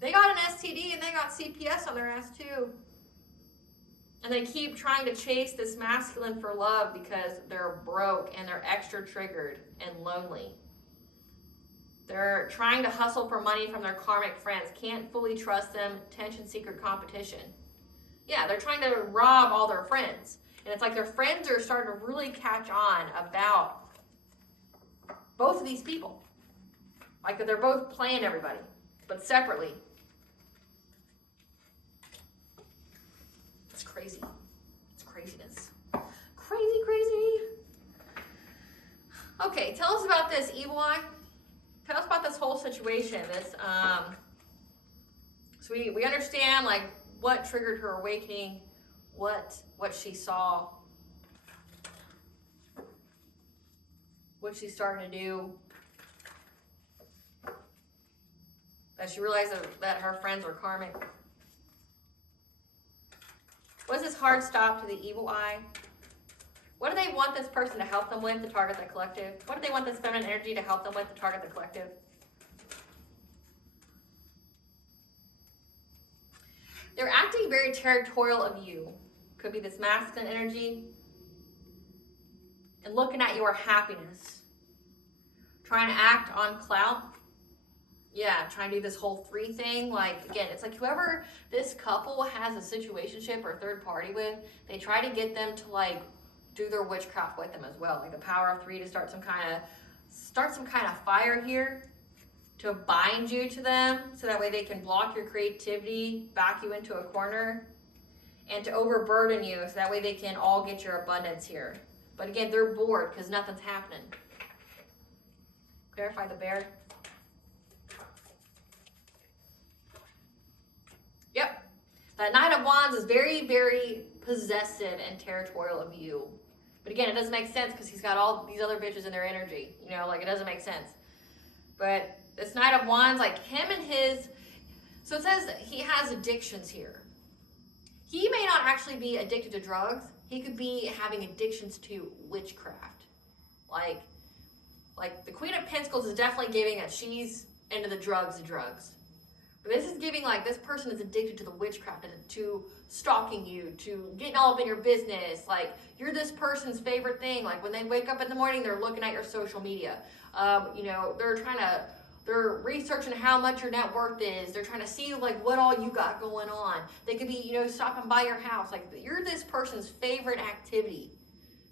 they got an STD and they got CPS on their ass too. And they keep trying to chase this masculine for love because they're broke and they're extra triggered and lonely. They're trying to hustle for money from their karmic friends. Can't fully trust them. Tension, secret competition. Yeah, they're trying to rob all their friends. And it's like their friends are starting to really catch on about both of these people. Like that they're both playing everybody, but separately. It's crazy. It's craziness. Crazy. Okay, tell us about this evil eye. Tell us about this whole situation. So we understand like what triggered her awakening, what she saw, what she's starting to do, that she realized that her friends were karmic. What's this hard stop to the evil eye? What do they want this person to help them with to target the collective? What do they want this feminine energy to help them with to target the collective? They're acting very territorial of you. Could be this masculine energy. And looking at your happiness. Trying to act on clout. Yeah, trying to do this whole three thing. Like, again, it's like whoever this couple has a situationship or third party with, they try to get them to like do their witchcraft with them as well. Like the power of three to start some kind of fire here to bind you to them so that way they can block your creativity, back you into a corner, and to overburden you so that way they can all get your abundance here. But again, they're bored because nothing's happening. Clarify the bear. Yep. That Knight of Wands is very, very possessive and territorial of you. But again, it doesn't make sense because he's got all these other bitches in their energy. Like it doesn't make sense. But this Knight of Wands, like him and his... So it says that he has addictions here. He may not actually be addicted to drugs, He could be having addictions to witchcraft. Like the Queen of Pentacles is definitely giving that she's into the drugs. But this is giving like this person is addicted to the witchcraft, and to stalking you, to getting all up in your business. Like you're this person's favorite thing. Like when they wake up in the morning, they're looking at your social media. They're researching how much your net worth is. They're trying to see like what all you got going on. They could be, stopping by your house. Like you're this person's favorite activity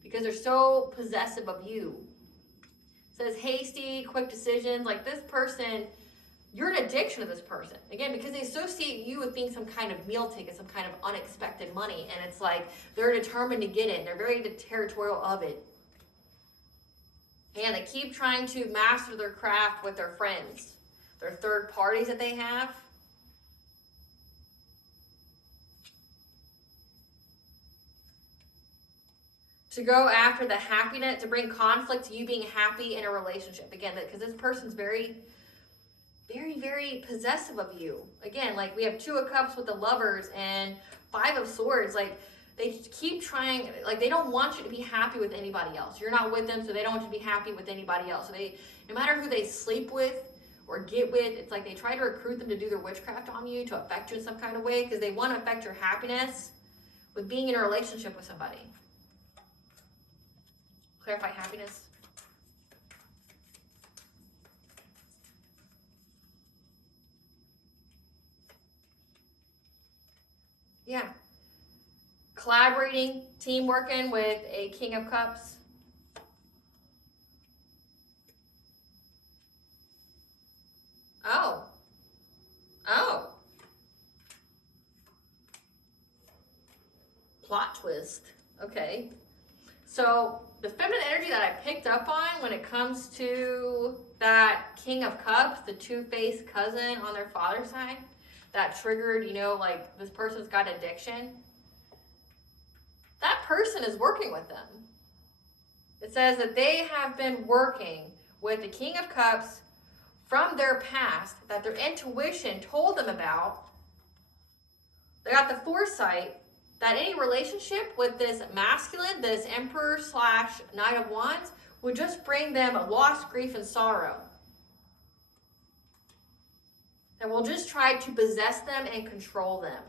because they're so possessive of you. It says hasty, quick decisions. Like this person, you're an addiction to this person. Again, because they associate you with being some kind of meal ticket, some kind of unexpected money. And it's like they're determined to get it. They're very territorial of it. And they keep trying to master their craft with their friends, their third parties that they have. To go after the happiness, to bring conflict to you being happy in a relationship. Again, because this person's very, very, very possessive of you. Again, like we have 2 of Cups with the Lovers and 5 of Swords. Like they keep trying, like they don't want you to be happy with anybody else. You're not with them, so they don't want you to be happy with anybody else. So they, no matter who they sleep with or get with, it's like they try to recruit them to do their witchcraft on you, to affect you in some kind of way, because they want to affect your happiness with being in a relationship with somebody. Clarify happiness. Yeah. Collaborating, team working with a King of Cups. Oh. Plot twist. Okay. So the feminine energy that I picked up on when it comes to that King of Cups, the two-faced cousin on their father's side, that triggered, like this person's got addiction. That person is working with them. It says that they have been working with the King of Cups from their past that their intuition told them about. They got the foresight that any relationship with this masculine, this Emperor / Knight of Wands, would just bring them loss, grief, and sorrow. And will just try to possess them and control them.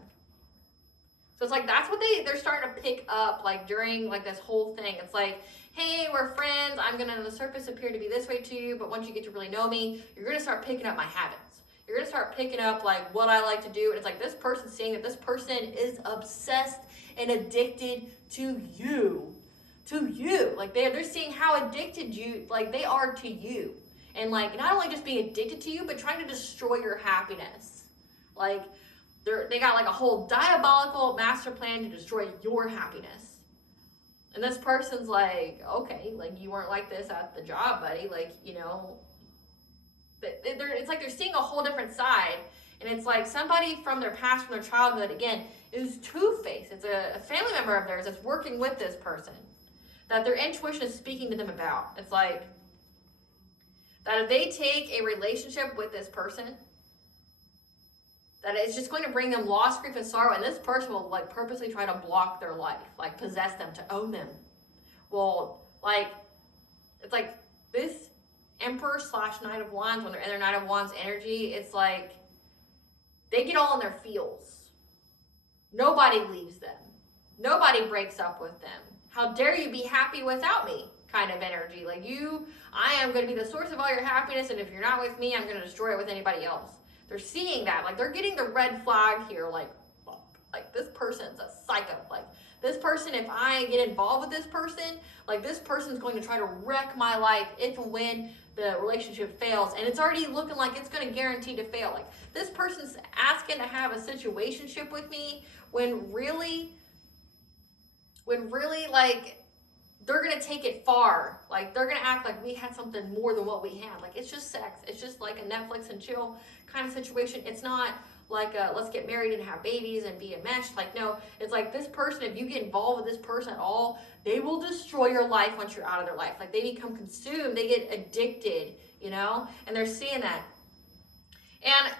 So it's like that's what they're starting to pick up like during like this whole thing. It's like, hey, we're friends. I'm gonna on the surface appear to be this way to you, but once you get to really know me, you're gonna start picking up my habits. You're gonna start picking up like what I like to do. And it's like this person seeing that this person is obsessed and addicted to you. Like they're seeing how addicted you like they are to you. And like not only just being addicted to you, but trying to destroy your happiness. Like they got like a whole diabolical master plan to destroy your happiness. And this person's like, okay, like you weren't like this at the job, buddy. Like, it's like they're seeing a whole different side. And it's like somebody from their past, from their childhood, again, is two-faced. It's a family member of theirs that's working with this person that their intuition is speaking to them about. It's like that if they take a relationship with this person, that it's just going to bring them loss, grief, and sorrow, and this person will like purposely try to block their life, like possess them, to own them. Well, like it's like this Emperor / Knight of Wands, when they're in their Knight of Wands energy, it's like they get all in their feels. Nobody leaves them. Nobody breaks up with them. How dare you be happy without me? Kind of energy. Like I am going to be the source of all your happiness, and if you're not with me, I'm going to destroy it with anybody else. They're seeing that, like they're getting the red flag here, like this person's a psycho. Like this person, if I get involved with this person, like this person's going to try to wreck my life if and when the relationship fails. And it's already looking like it's going to guarantee to fail. Like this person's asking to have a situationship with me when really like they're going to take it far. Like they're going to act like we had something more than what we had. Like it's just sex. It's just like a Netflix and chill kind of situation. It's not like let's get married and have babies and be enmeshed. Like no, it's like this person, if you get involved with this person at all, they will destroy your life once you're out of their life. Like they become consumed, they get addicted, and they're seeing that. And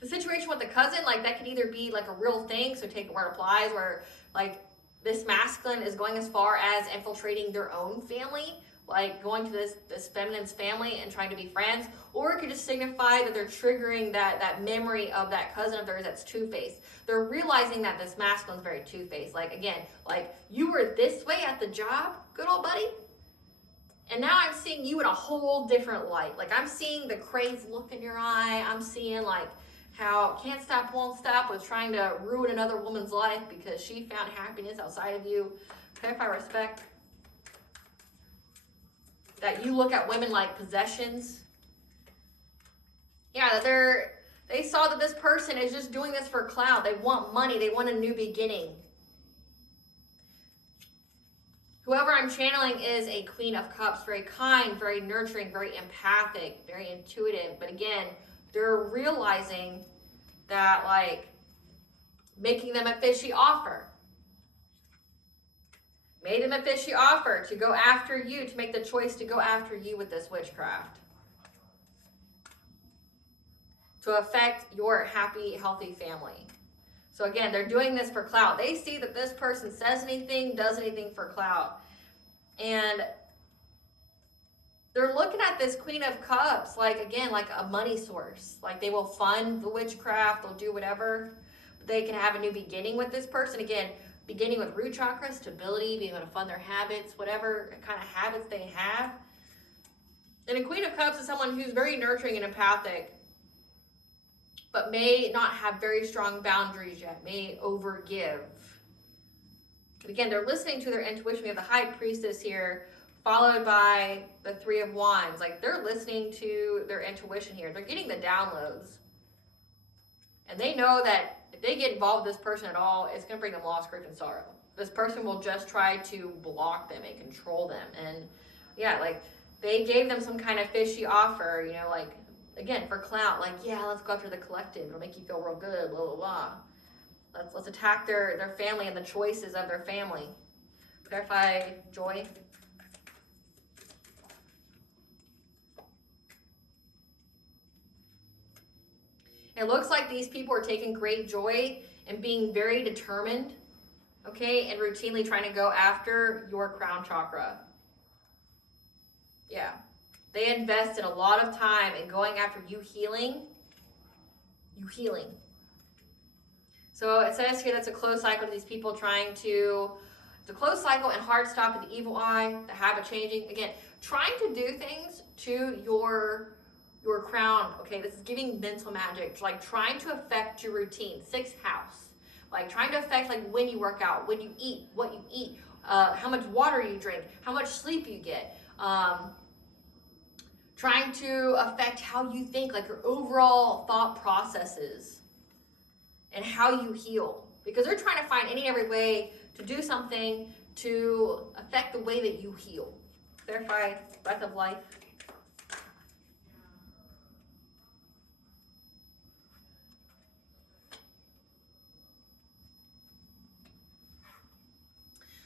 the situation with the cousin, like that could either be like a real thing, so take it where it applies, where like this masculine is going as far as infiltrating their own family, like going to this feminine's family and trying to be friends, or it could just signify that they're triggering that memory of that cousin of theirs that's two-faced. They're realizing that this masculine's very two-faced. Like, again, like, you were this way at the job, good old buddy, and now I'm seeing you in a whole different light. Like, I'm seeing the crazy look in your eye. I'm seeing, like, how can't stop, won't stop was trying to ruin another woman's life because she found happiness outside of you. Clarify respect. That you look at women like possessions. Yeah, that they saw that this person is just doing this for clout. They want money. They want a new beginning. Whoever I'm channeling is a Queen of Cups. Very kind, very nurturing, very empathic, very intuitive. But again, they're realizing that, like, making them a fishy offer. Made them a fishy offer to go after you, to make the choice to go after you with this witchcraft. To affect your happy, healthy family. So again, they're doing this for clout. They see that this person says anything, does anything for clout. And they're looking at this Queen of Cups like, again, like a money source. Like, they will fund the witchcraft, they'll do whatever. They can have a new beginning with this person. Again, beginning with root chakra, stability, being able to fund their habits, whatever kind of habits they have. And a Queen of Cups is someone who's very nurturing and empathic, but may not have very strong boundaries yet, may overgive. But again, they're listening to their intuition. We have the High Priestess here, followed by the Three of Wands. Like, they're listening to their intuition here. They're getting the downloads. And they know that if they get involved with this person at all, it's going to bring them loss, grief, and sorrow. This person will just try to block them and control them. And yeah, like, they gave them some kind of fishy offer, you know, like, again, for clout, like, yeah, let's go after the collective. It'll make you feel real good, blah, blah, blah. Let's attack their family and the choices of their family. Clarify joy. It looks like these people are taking great joy in being very determined, okay, and routinely trying to go after your crown chakra. Yeah. They invest in a lot of time in going after you healing. So it says here that's a close cycle to these people trying to, it's a close cycle and hard stop of the evil eye, the habit changing. Again, trying to do things to your crown, okay, this is giving mental magic, like trying to affect your routine, 6th house, like trying to affect like when you work out, when you eat, what you eat, how much water you drink, how much sleep you get, trying to affect how you think, like your overall thought processes and how you heal, because they're trying to find any and every way to do something to affect the way that you heal. Clarify breath of life.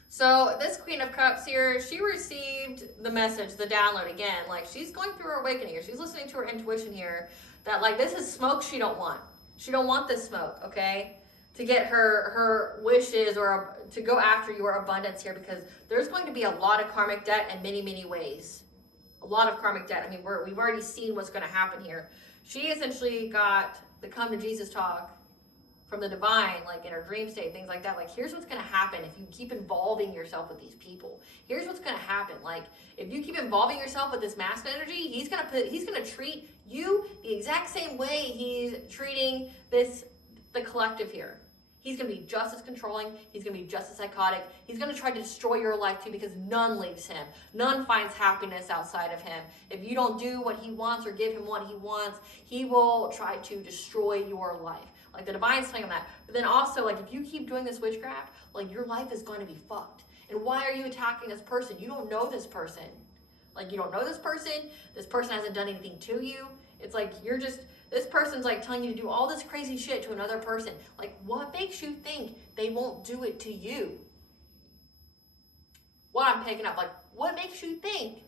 So this Queen of Cups here, she received the message, the download again. Like, she's going through her awakening here. She's listening to her intuition here that, like, this is smoke she don't want. She don't want this smoke, okay? To get her wishes or to go after your abundance here, because there's going to be a lot of karmic debt in many, many ways. A lot of karmic debt. I mean, we've already seen what's going to happen here. She essentially got the come to Jesus talk from the divine, like in her dream state, things like that. Like, here's what's going to happen if you keep involving yourself with these people. Here's what's going to happen. Like, if you keep involving yourself with this masculine energy, he's going to treat you the exact same way he's treating the collective here. He's going to be just as controlling. He's going to be just as psychotic. He's going to try to destroy your life too, because none leaves him. None finds happiness outside of him. If you don't do what he wants or give him what he wants, he will try to destroy your life. Like, the divine's telling him that. But then also, like, if you keep doing this witchcraft, like, your life is going to be fucked. And why are you attacking this person? You don't know this person. Like, you don't know this person. This person hasn't done anything to you. It's like, this person's like telling you to do all this crazy shit to another person. Like, what makes you think they won't do it to you? What I'm picking up, like, what makes you think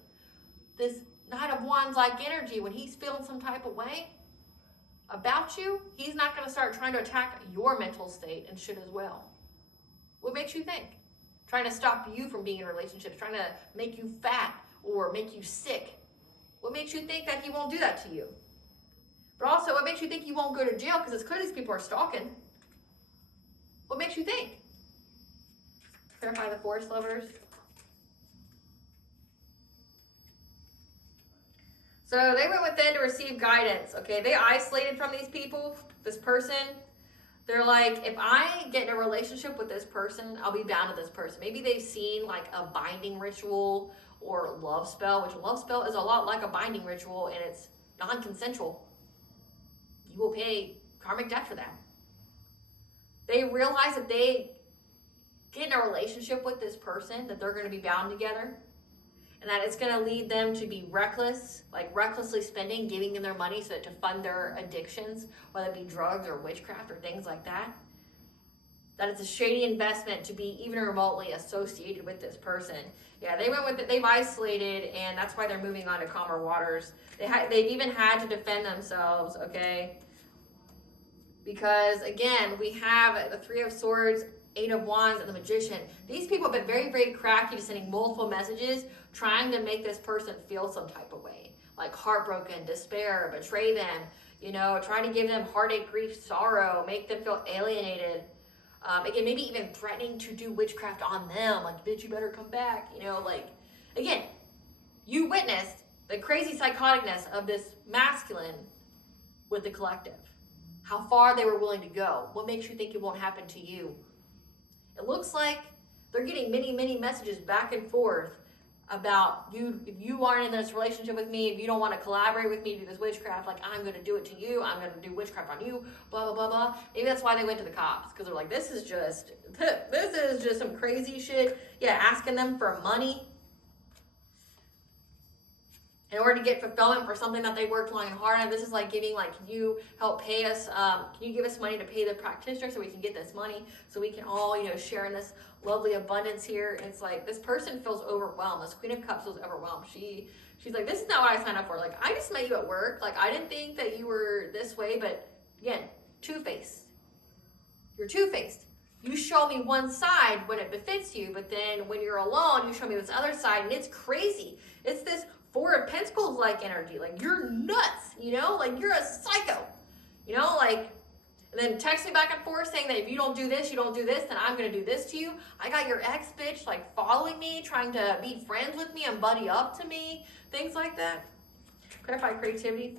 this Knight of Wands like energy, when he's feeling some type of way about you, he's not going to start trying to attack your mental state and shit as well? What makes you think? trying to stop you from being in relationships, trying to make you fat or make you sick. What makes you think that he won't do that to you? But also, what makes you think he won't go to jail? Because it's clear these people are stalking. What makes you think? Clarify the forest lovers. So they went within to receive guidance, okay? They isolated from these people, this person. They're like, if I get in a relationship with this person, I'll be bound to this person. Maybe they've seen like a binding ritual or love spell, which a love spell is a lot like a binding ritual, and it's non-consensual. You will pay karmic debt for that. They realize that they get in a relationship with this person, that they're going to be bound together, and that it's going to lead them to be reckless, like recklessly spending, giving them their money so that to fund their addictions, whether it be drugs or witchcraft or things like that. That it's a shady investment to be even remotely associated with this person. Yeah, they went with it. They've isolated, and that's why they're moving on to calmer waters. They've even had to defend themselves, okay? Because, again, we have the Three of Swords, Eight of Wands, and the Magician. These people have been very, very crafty to sending multiple messages, trying to make this person feel some type of way. Like heartbroken, despair, betray them, you know, try to give them heartache, grief, sorrow, make them feel alienated. Again, maybe even threatening to do witchcraft on them, like, bitch, you better come back, you know, like, again, you witnessed the crazy psychoticness of this masculine with the collective. How far they were willing to go. What makes you think it won't happen to you? It looks like they're getting many, many messages back and forth about you. If you aren't in this relationship with me, if you don't want to collaborate with me, do this witchcraft, like I'm going to do it to you, I'm going to do witchcraft on you, blah, blah, blah, blah. Maybe that's why they went to the cops, because they're like, this is just some crazy shit. Yeah, asking them for money in order to get fulfillment for something that they worked long and hard on. This is like giving, like, can you help pay us, can you give us money to pay the practitioner so we can get this money, so we can all, you know, share in this lovely abundance here. And it's like, this person feels overwhelmed. This Queen of Cups feels overwhelmed. She's like, this is not what I signed up for. Like, I just met you at work. Like, I didn't think that you were this way, but again, two-faced. You're two-faced. You show me one side when it befits you, but then when you're alone, you show me this other side, and it's crazy. It's this Four of Pentacles like energy. Like, you're nuts, you know? Like, you're a psycho, you know? Like, and then text me back and forth saying that if you don't do this, you don't do this, then I'm going to do this to you. I got your ex bitch, like, following me, trying to be friends with me and buddy up to me, things like that. Clarify creativity.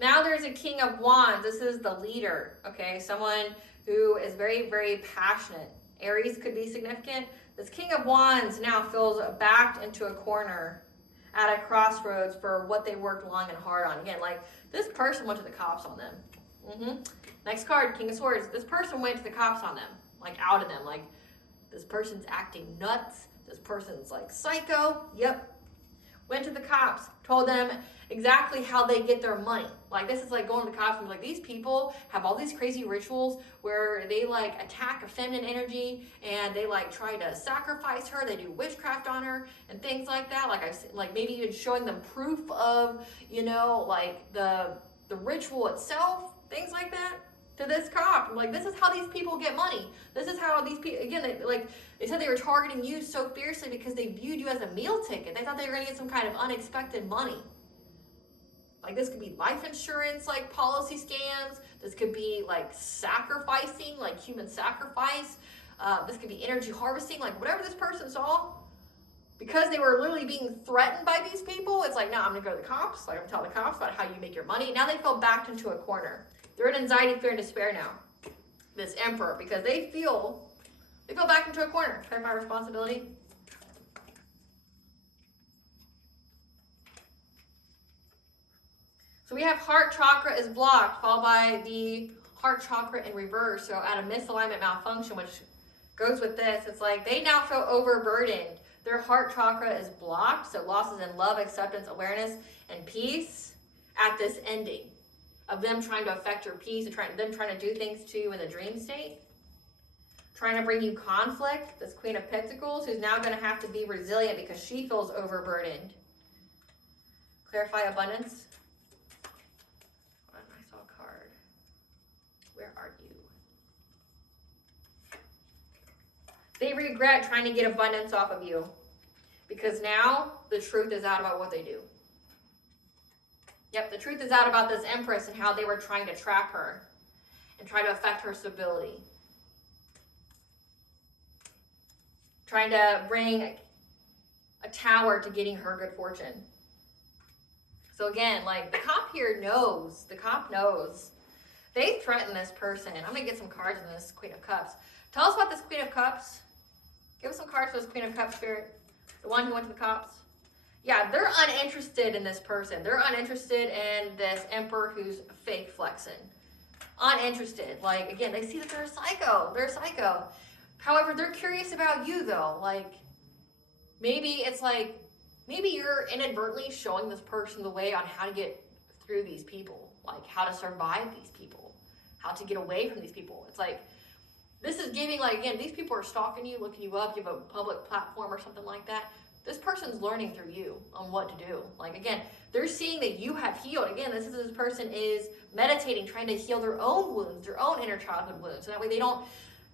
Now there's a King of Wands. This is the leader, okay? Someone who is very, very passionate. Aries could be significant. This King of Wands now feels backed into a corner at a crossroads for what they worked long and hard on. Again, like, this person went to the cops on them. Next card, King of Swords. This person went to the cops on them, like, outed them. Like, this person's acting nuts. This person's, like, psycho. Yep. Went to the cops, told them exactly how they get their money. Like, this is like going to the cops and be like, these people have all these crazy rituals where they, like, attack a feminine energy, and they, like, try to sacrifice her. They do witchcraft on her and things like that. Like maybe even showing them proof of, you know, like the ritual itself, things like that, to this cop. Like, this is how these people get money. This is how these people, again, they said they were targeting you so fiercely because they viewed you as a meal ticket. They thought they were going to get some kind of unexpected money. Like, this could be life insurance, like, policy scams. This could be, like, sacrificing, like, human sacrifice. This could be energy harvesting, like, whatever this person saw. Because they were literally being threatened by these people, it's like, no, I'm going to go to the cops. Like, I'm going to tell the cops about how you make your money. Now they feel backed into a corner. They're in anxiety, fear, and despair now. This Emperor, because they feel back into a corner. Clarify responsibility. So we have heart chakra is blocked, followed by the heart chakra in reverse. So at a misalignment malfunction, which goes with this, it's like they now feel overburdened. Their heart chakra is blocked, so losses in love, acceptance, awareness, and peace at this ending of them trying to affect your peace, and them trying to do things to you in the dream state. Trying to bring you conflict, this Queen of Pentacles, who's now going to have to be resilient because she feels overburdened. Clarify abundance. I saw a card. Where are you? They regret trying to get abundance off of you because now the truth is out about what they do. Yep, the truth is out about this Empress and how they were trying to trap her and try to affect her stability. Trying to bring a tower to getting her good fortune. So again, like the cop here knows, the cop knows. They threaten this person. I'm going to get some cards in this Queen of Cups. Tell us about this Queen of Cups. Give us some cards for this Queen of Cups, Spirit. The one who went to the cops. Yeah, they're uninterested in this person. They're uninterested in this Emperor who's fake flexing. Uninterested. Like, again, they see that they're a psycho. They're a psycho. However, they're curious about you, though. Like, maybe it's like, maybe you're inadvertently showing this person the way on how to get through these people. Like, how to survive these people. How to get away from these people. It's like, this is giving, like, again, these people are stalking you, looking you up, you have a public platform or something like that. This person's learning through you on what to do. Like, again, they're seeing that you have healed. Again, this person is meditating, trying to heal their own wounds, their own inner childhood wounds. So that way they don't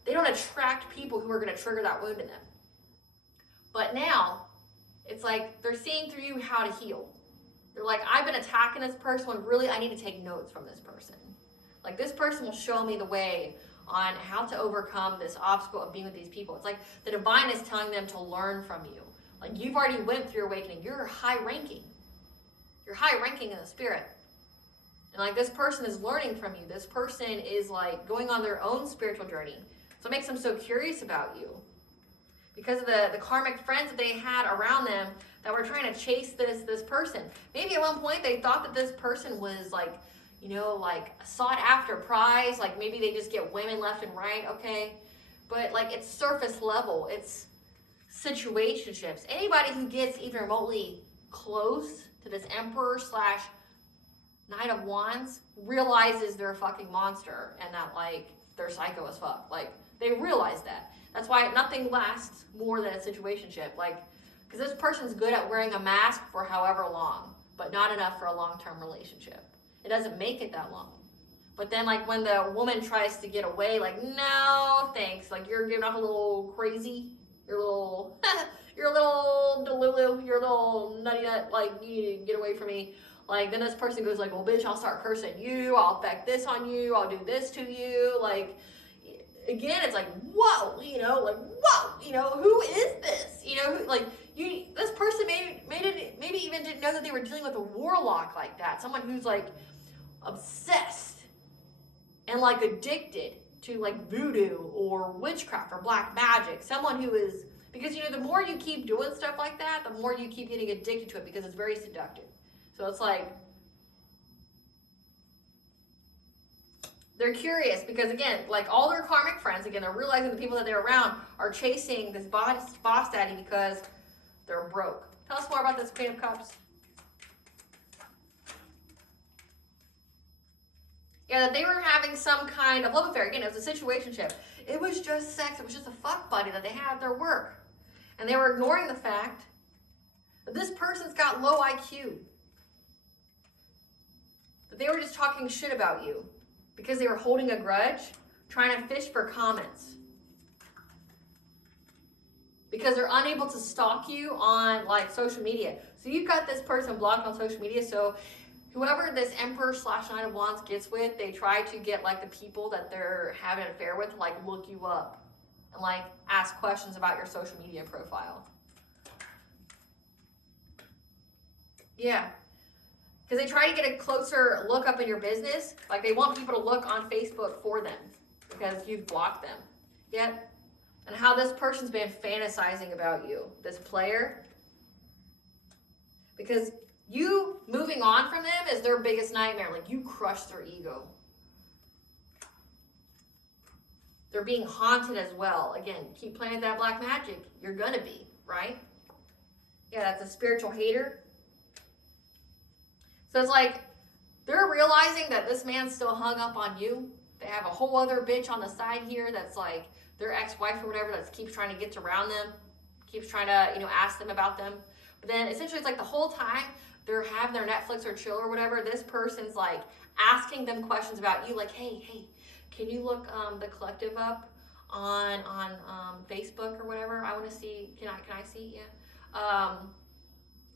attract people who are going to trigger that wound in them. But now, it's like they're seeing through you how to heal. They're like, I've been attacking this person when really I need to take notes from this person. Like, this person will show me the way on how to overcome this obstacle of being with these people. It's like the divine is telling them to learn from you. Like, you've already went through awakening. You're high ranking. You're high ranking in the spirit. And like, this person is learning from you. This person is like going on their own spiritual journey. So it makes them so curious about you. Because of the karmic friends that they had around them that were trying to chase this person. Maybe at one point they thought that this person was like, you know, like a sought after prize. Like, maybe they just get women left and right, okay? But like, it's surface level. It's situationships. Anybody who gets even remotely close to this Emperor / Knight of Wands realizes they're a fucking monster and that like they're psycho as fuck. Like, they realize that. That's why nothing lasts more than a situationship. Like, because this person's good at wearing a mask for however long, but not enough for a long-term relationship. It doesn't make it that long. But then, like, when the woman tries to get away, like, no, thanks. Like, you're giving off a little crazy. You're a little delulu. You're a little nutty nut. Like, you need to get away from me. Like, then this person goes like, well, bitch, I'll start cursing you. I'll affect this on you. I'll do this to you. Like, again, it's like, whoa, you know, like, whoa, you know, who is this? You know, like, this person maybe even didn't know that they were dealing with a warlock like that. Someone who's like obsessed and like addicted to like voodoo or witchcraft or black magic. Someone who is, because, you know, the more you keep doing stuff like that, the more you keep getting addicted to it because it's very seductive. So it's like, they're curious because, again, like all their karmic friends, again, they're realizing the people that they're around are chasing this boss daddy because they're broke. Tell us more about this Queen of Cups. Yeah, that they were having some kind of love affair. Again, it was a situationship. It was just sex. It was just a fuck buddy that they had at their work. And they were ignoring the fact that this person's got low IQ. That they were just talking shit about you because they were holding a grudge, trying to fish for comments. Because they're unable to stalk you on like social media. So you've got this person blocked on social media, so whoever this Emperor / Knight of Wands gets with, they try to get like the people that they're having an affair with, like look you up and like ask questions about your social media profile. Yeah. Because they try to get a closer look up in your business. Like they want people to look on Facebook for them because you've blocked them. Yep. And how this person's been fantasizing about you, this player. Because you moving on from them is their biggest nightmare. Like, you crush their ego. They're being haunted as well. Again, keep playing with that black magic. You're gonna be, right? Yeah, that's a spiritual hater. So it's like, they're realizing that this man's still hung up on you. They have a whole other bitch on the side here that's like their ex-wife or whatever that keeps trying to get around them. Keeps trying to, you know, ask them about them. But then essentially it's like the whole time they're having their Netflix or chill or whatever, this person's like asking them questions about you, like, hey, can you look the collective up on Facebook or whatever? I want to see. Can I see? Yeah.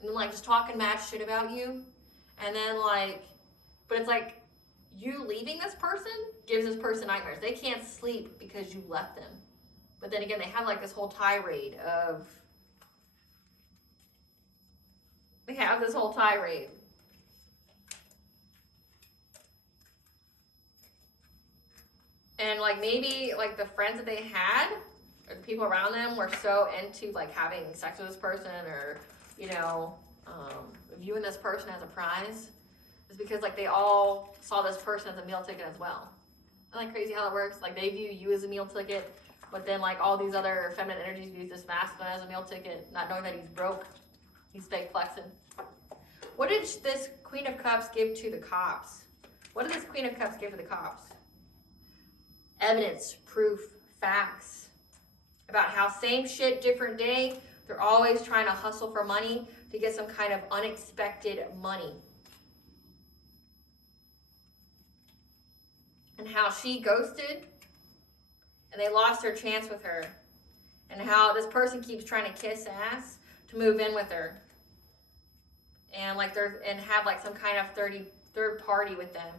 And then like just talking mad shit about you, and then like, but it's like you leaving this person gives this person nightmares. They can't sleep because you left them. But then again, they have like this whole tirade of. They have this whole tirade. And like maybe like the friends that they had or the people around them were so into like having sex with this person or, you know, viewing this person as a prize. It's because like they all saw this person as a meal ticket as well. Isn't that crazy how it works? Like they view you as a meal ticket, but then like all these other feminine energies view this masculine as a meal ticket, not knowing that he's broke. He's fake flexing. What did this Queen of Cups give to the cops? What did this Queen of Cups give to the cops? Evidence, proof, facts. About how same shit, different day. They're always trying to hustle for money to get some kind of unexpected money. And how she ghosted and they lost their chance with her. And how this person keeps trying to kiss ass to move in with her. And like and have like some kind of third party with them.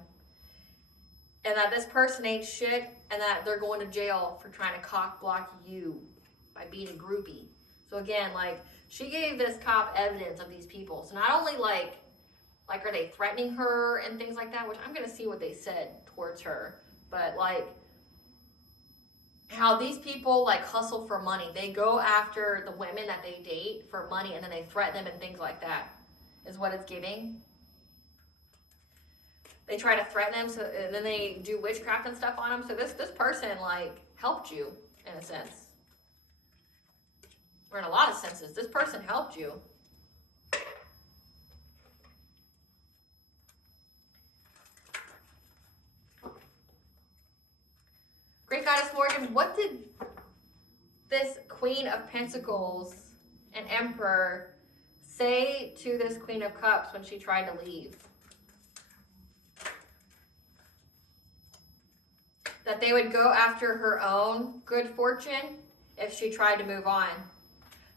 And that this person ain't shit, and that they're going to jail for trying to cock block you by being a groupie. So again, like she gave this cop evidence of these people. So not only like are they threatening her and things like that, which I'm gonna see what they said towards her, but like how these people like hustle for money. They go after the women that they date for money, and then they threaten them and things like that. Is what it's giving. They try to threaten them, so and then they do witchcraft and stuff on them. So this person like helped you in a sense, or in a lot of senses. This person helped you. Great Goddess Morgan, what did this Queen of Pentacles and Emperor say to this Queen of Cups when she tried to leave? That they would go after her own good fortune if she tried to move on.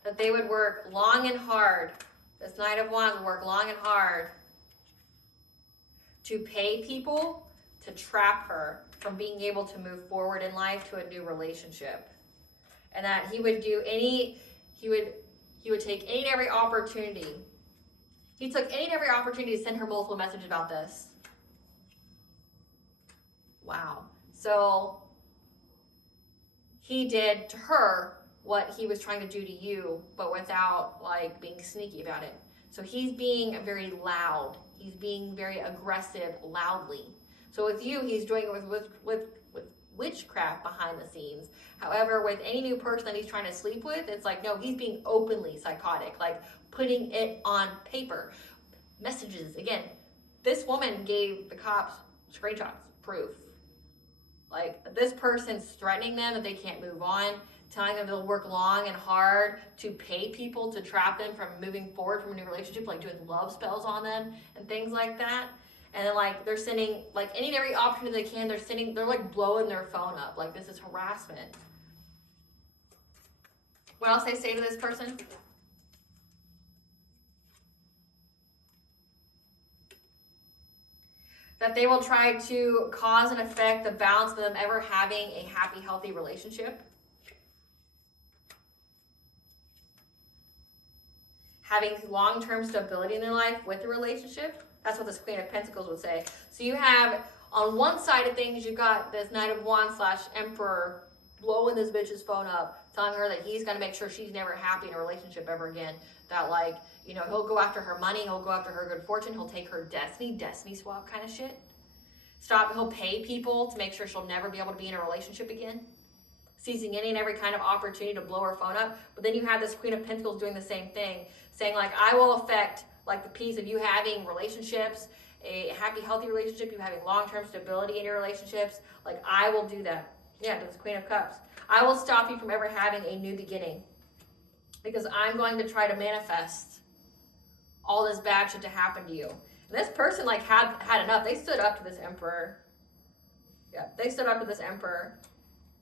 That they would work long and hard. This Knight of Wands would work long and hard to pay people to trap her from being able to move forward in life to a new relationship. And that he would do he would take any and every opportunity. He took any and every opportunity to send her multiple messages about this. Wow. So he did to her what he was trying to do to you, but without like being sneaky about it. So he's being very loud. He's being very aggressive loudly. So with you, he's doing it with witchcraft behind the scenes. However, with any new person that he's trying to sleep with, it's like, no, he's being openly psychotic, like putting it on paper. Messages, again, this woman gave the cops screenshots, proof. Like this person's threatening them that they can't move on, telling them they'll work long and hard to pay people to trap them from moving forward from a new relationship, like doing love spells on them and things like that. And then like they're sending like any and every option they can, they're like blowing their phone up. Like this is harassment. What else they say to this person? That they will try to cause and affect the balance of them ever having a happy, healthy relationship. Having long-term stability in their life with the relationship. That's what this Queen of Pentacles would say. So you have, on one side of things, you've got this Knight of Wands / Emperor blowing this bitch's phone up, telling her that he's going to make sure she's never happy in a relationship ever again. That like, you know, he'll go after her money, he'll go after her good fortune, he'll take her destiny swap kind of shit. He'll pay people to make sure she'll never be able to be in a relationship again. Seizing any and every kind of opportunity to blow her phone up. But then you have this Queen of Pentacles doing the same thing, saying like, I will affect like the piece of you having relationships, a happy, healthy relationship, you having long-term stability in your relationships. Like I will do that. Yeah, this Queen of Cups. I will stop you from ever having a new beginning because I'm going to try to manifest all this bad shit to happen to you. And this person like had enough. They stood up to this emperor. Yeah, they stood up to this emperor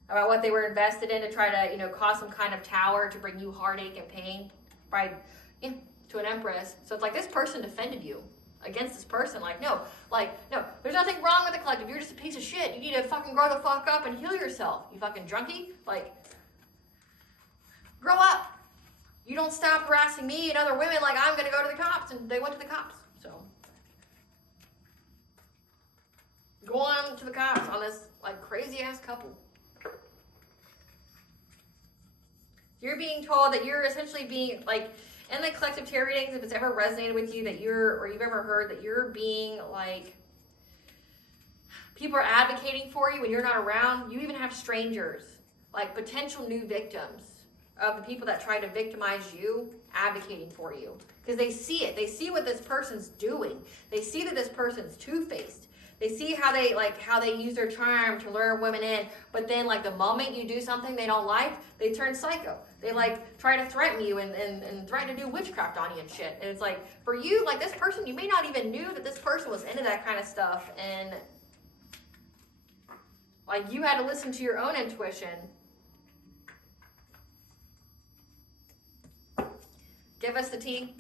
about what they were invested in to try to, you know, cause some kind of tower to bring you heartache and pain, right? Yeah, to an empress. So it's like this person defended you against this person. Like, no, there's nothing wrong with the collective. You're just a piece of shit. You need to fucking grow the fuck up and heal yourself. You fucking drunkie. Like, grow up. You don't stop harassing me and other women. Like, I'm gonna go to the cops. And they went to the cops. So go on to the cops on this like crazy ass couple. You're being told that you're essentially being like, in the collective tarot readings, if it's ever resonated with you that or you've ever heard that you're being like, people are advocating for you when you're not around. You even have strangers, like potential new victims of the people that try to victimize you, advocating for you. Because they see it. They see what this person's doing. They see that this person's two-faced. They see how they use their charm to lure women in, but then like the moment you do something they don't like, they turn psycho. They like try to threaten you and threaten to do witchcraft on you and shit. And it's like, for you, like this person, you may not even knew that this person was into that kind of stuff. And like you had to listen to your own intuition. Give us the tea.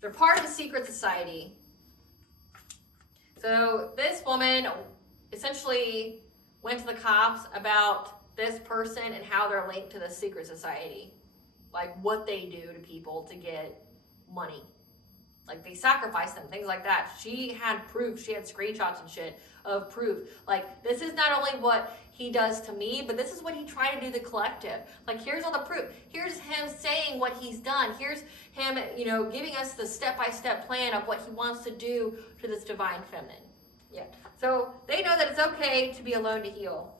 They're part of the secret society. So this woman essentially went to the cops about this person and how they're linked to the secret society. Like what they do to people to get money. Like they sacrifice them, things like that. She had proof, she had screenshots and shit of proof. Like this is not only what he does to me, but this is what he tried to do to the collective. Like here's all the proof. Here's him saying what he's done. Here's him, you know, giving us the step-by-step plan of what he wants to do to this divine feminine. Yeah. So they know that it's okay to be alone to heal.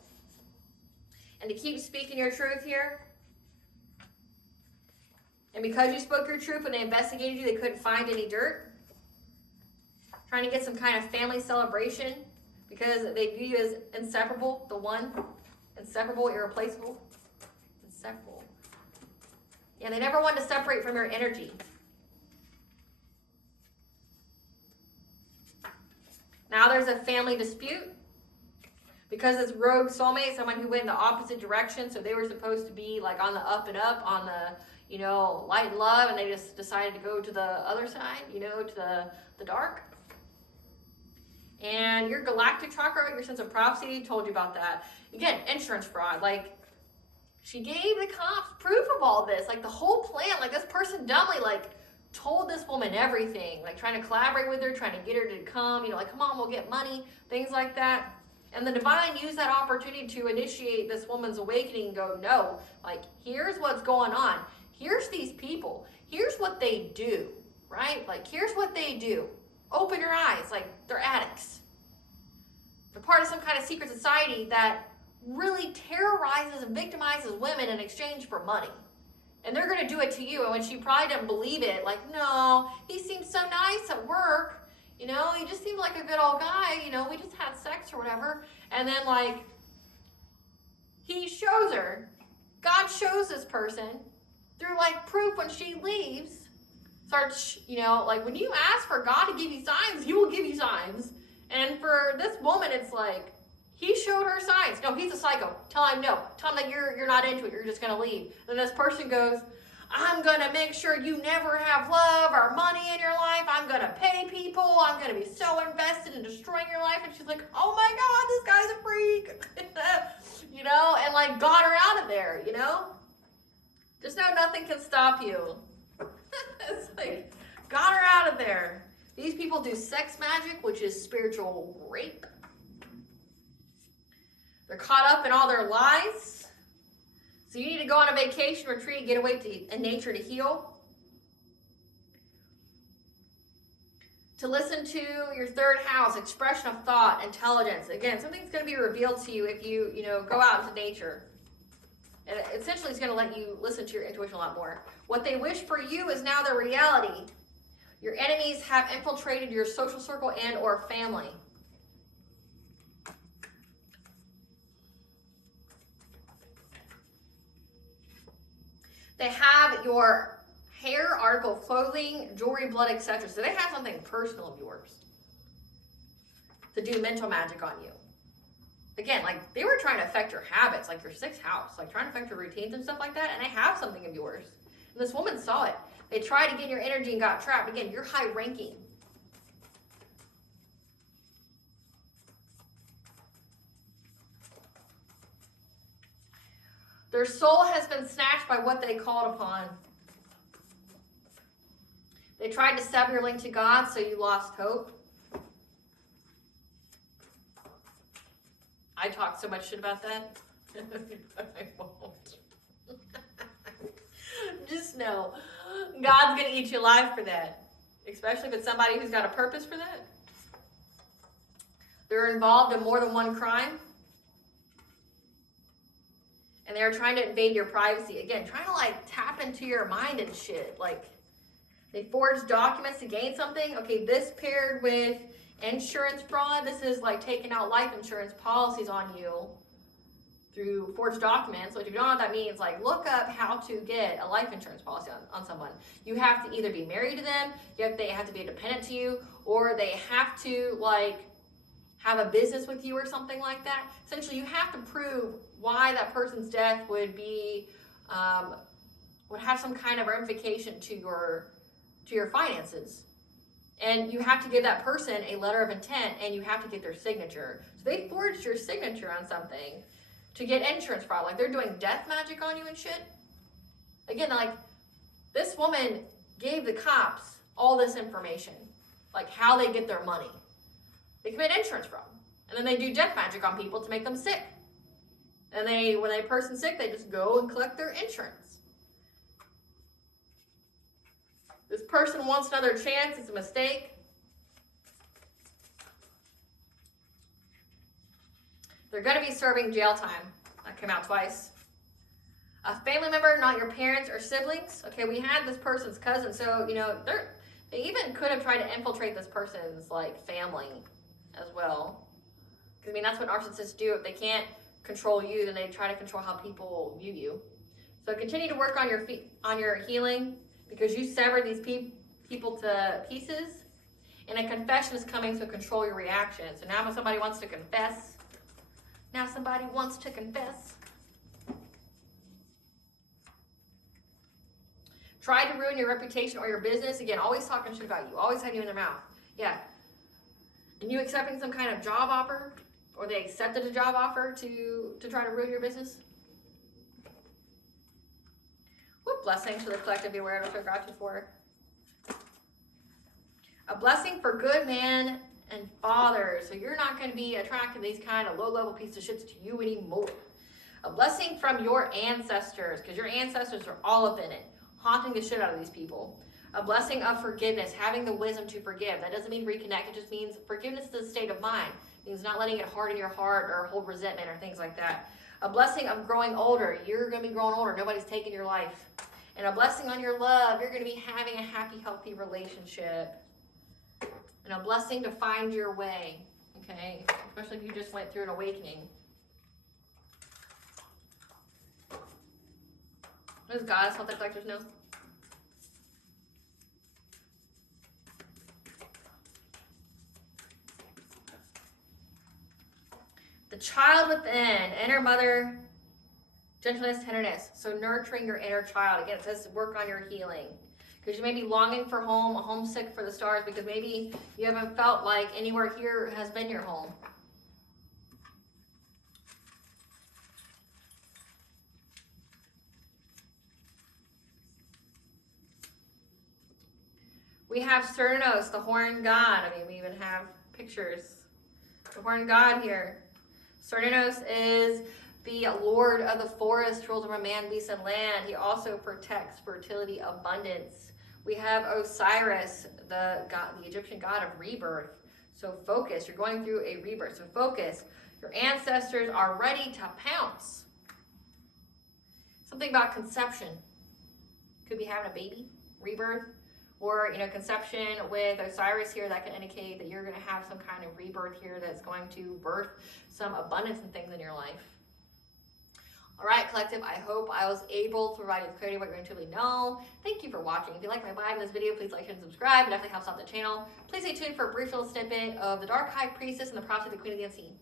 And to keep speaking your truth here. And because you spoke your truth when they investigated you, they couldn't find any dirt. Trying to get some kind of family celebration because they view you as inseparable, the one. Inseparable, irreplaceable. Inseparable. Yeah, they never wanted to separate from your energy. Now there's a family dispute. Because it's rogue soulmate, someone who went in the opposite direction, so they were supposed to be like on the up and up, on the, you know, light and love, and they just decided to go to the other side, you know, to the dark. And your galactic chakra, your sense of prophecy, told you about that. Again, insurance fraud. Like, she gave the cops proof of all this. Like, the whole plan. Like, this person dumbly, like, told this woman everything. Like, trying to collaborate with her, trying to get her to come. You know, like, come on, we'll get money. Things like that. And the divine used that opportunity to initiate this woman's awakening and go, no. Like, here's what's going on. Here's these people. Here's what they do. Right? Like, here's what they do. Open your eyes, like they're addicts. They're part of some kind of secret society that really terrorizes and victimizes women in exchange for money. And they're going to do it to you. And when she probably didn't believe it, like, no, he seems so nice at work. You know, he just seemed like a good old guy. You know, we just had sex or whatever. And then, like, he shows her. God shows this person through, like, proof when she leaves. Starts, you know, like when you ask for God to give you signs, he will give you signs. And for this woman, it's like, he showed her signs. No, he's a psycho. Tell him no. Tell him that you're not into it. You're just going to leave. Then this person goes, I'm going to make sure you never have love or money in your life. I'm going to pay people. I'm going to be so invested in destroying your life. And she's like, oh my God, this guy's a freak. You know, and like got her out of there, you know. Just know nothing can stop you. It's like, got her out of there. These people do sex magic, which is spiritual rape. They're caught up in all their lies. So you need to go on a vacation, retreat, get away in nature to heal. To listen to your third house, expression of thought, intelligence. Again, something's going to be revealed to you if you go out into nature. And essentially it's going to let you listen to your intuition a lot more. What they wish for you is now their reality. Your enemies have infiltrated your social circle and or family. They have your hair, article of clothing, jewelry, blood, etc. So they have something personal of yours to do mental magic on you. Again, like they were trying to affect your habits, like your 6th house, like trying to affect your routines and stuff like that, and they have something of yours. And this woman saw it. They tried to get in your energy and got trapped. Again, you're high ranking. Their soul has been snatched by what they called upon. They tried to sever your link to God, so you lost hope. I talk so much shit about that, but I won't. Just know, God's going to eat you alive for that, especially if it's somebody who's got a purpose for that. They're involved in more than one crime, and they're trying to invade your privacy. Again, trying to like tap into your mind and shit. Like, they forged documents to gain something. Okay, this paired with insurance fraud. This is like taking out life insurance policies on you through forged documents, which if you don't know what that means, like look up how to get a life insurance policy on someone. You have to either be married to them, they have to be dependent to you, or they have to like have a business with you or something like that. Essentially, you have to prove why that person's death would be, would have some kind of ramification to your finances. And you have to give that person a letter of intent, and you have to get their signature. So they forged your signature on something to get insurance fraud. Like they're doing death magic on you and shit. Again, like this woman gave the cops all this information, like how they get their money. They commit insurance fraud, and then they do death magic on people to make them sick. And when a person's sick, they just go and collect their insurance. This person wants another chance. It's a mistake. They're going to be serving jail time. That came out twice. A family member, not your parents or siblings. Okay, we had this person's cousin, so they even could have tried to infiltrate this person's like family as well. Because that's what narcissists do. If they can't control you, then they try to control how people view you. So continue to work on your healing, because you severed these people to pieces, and a confession is coming to control your reaction. So now when somebody wants to confess, try to ruin your reputation or your business. Again, always talking shit about you, always having you in their mouth. Yeah. And you accepting some kind of job offer, or they accepted a job offer to try to ruin your business. What blessings for the collective be aware of, which are gratitude for? A blessing for good man and father. So you're not going to be attracting these kind of low-level pieces of shits to you anymore. A blessing from your ancestors, because your ancestors are all up in it, haunting the shit out of these people. A blessing of forgiveness, having the wisdom to forgive. That doesn't mean reconnect. It just means forgiveness is a state of mind. It means not letting it harden your heart or hold resentment or things like that. A blessing of growing older. You're going to be growing older. Nobody's taking your life. And a blessing on your love. You're going to be having a happy, healthy relationship. And a blessing to find your way. Okay? Especially if you just went through an awakening. What does Goddess want the collectors know? The child within, inner mother, gentleness, tenderness. So nurturing your inner child. Again, it says work on your healing. Because you may be longing for home, homesick for the stars, because maybe you haven't felt like anywhere here has been your home. We have Cernos, the horned god. We even have pictures. The horned god here. Cernos is the lord of the forest, rules over man, beast, and land. He also protects fertility, abundance. We have Osiris, the Egyptian god of rebirth. So focus. You're going through a rebirth. So focus. Your ancestors are ready to pounce. Something about conception. Could be having a baby, rebirth, or conception with Osiris here. That can indicate that you're going to have some kind of rebirth here that's going to birth some abundance and things in your life. All right, collective, I hope I was able to provide you with clarity what you're intuitively know. Thank you for watching. If you like my vibe in this video, please like, share, and subscribe. It definitely helps out the channel. Please stay tuned for a brief little snippet of the Dark High Priestess and the Prophecy of the Queen of the Unseen.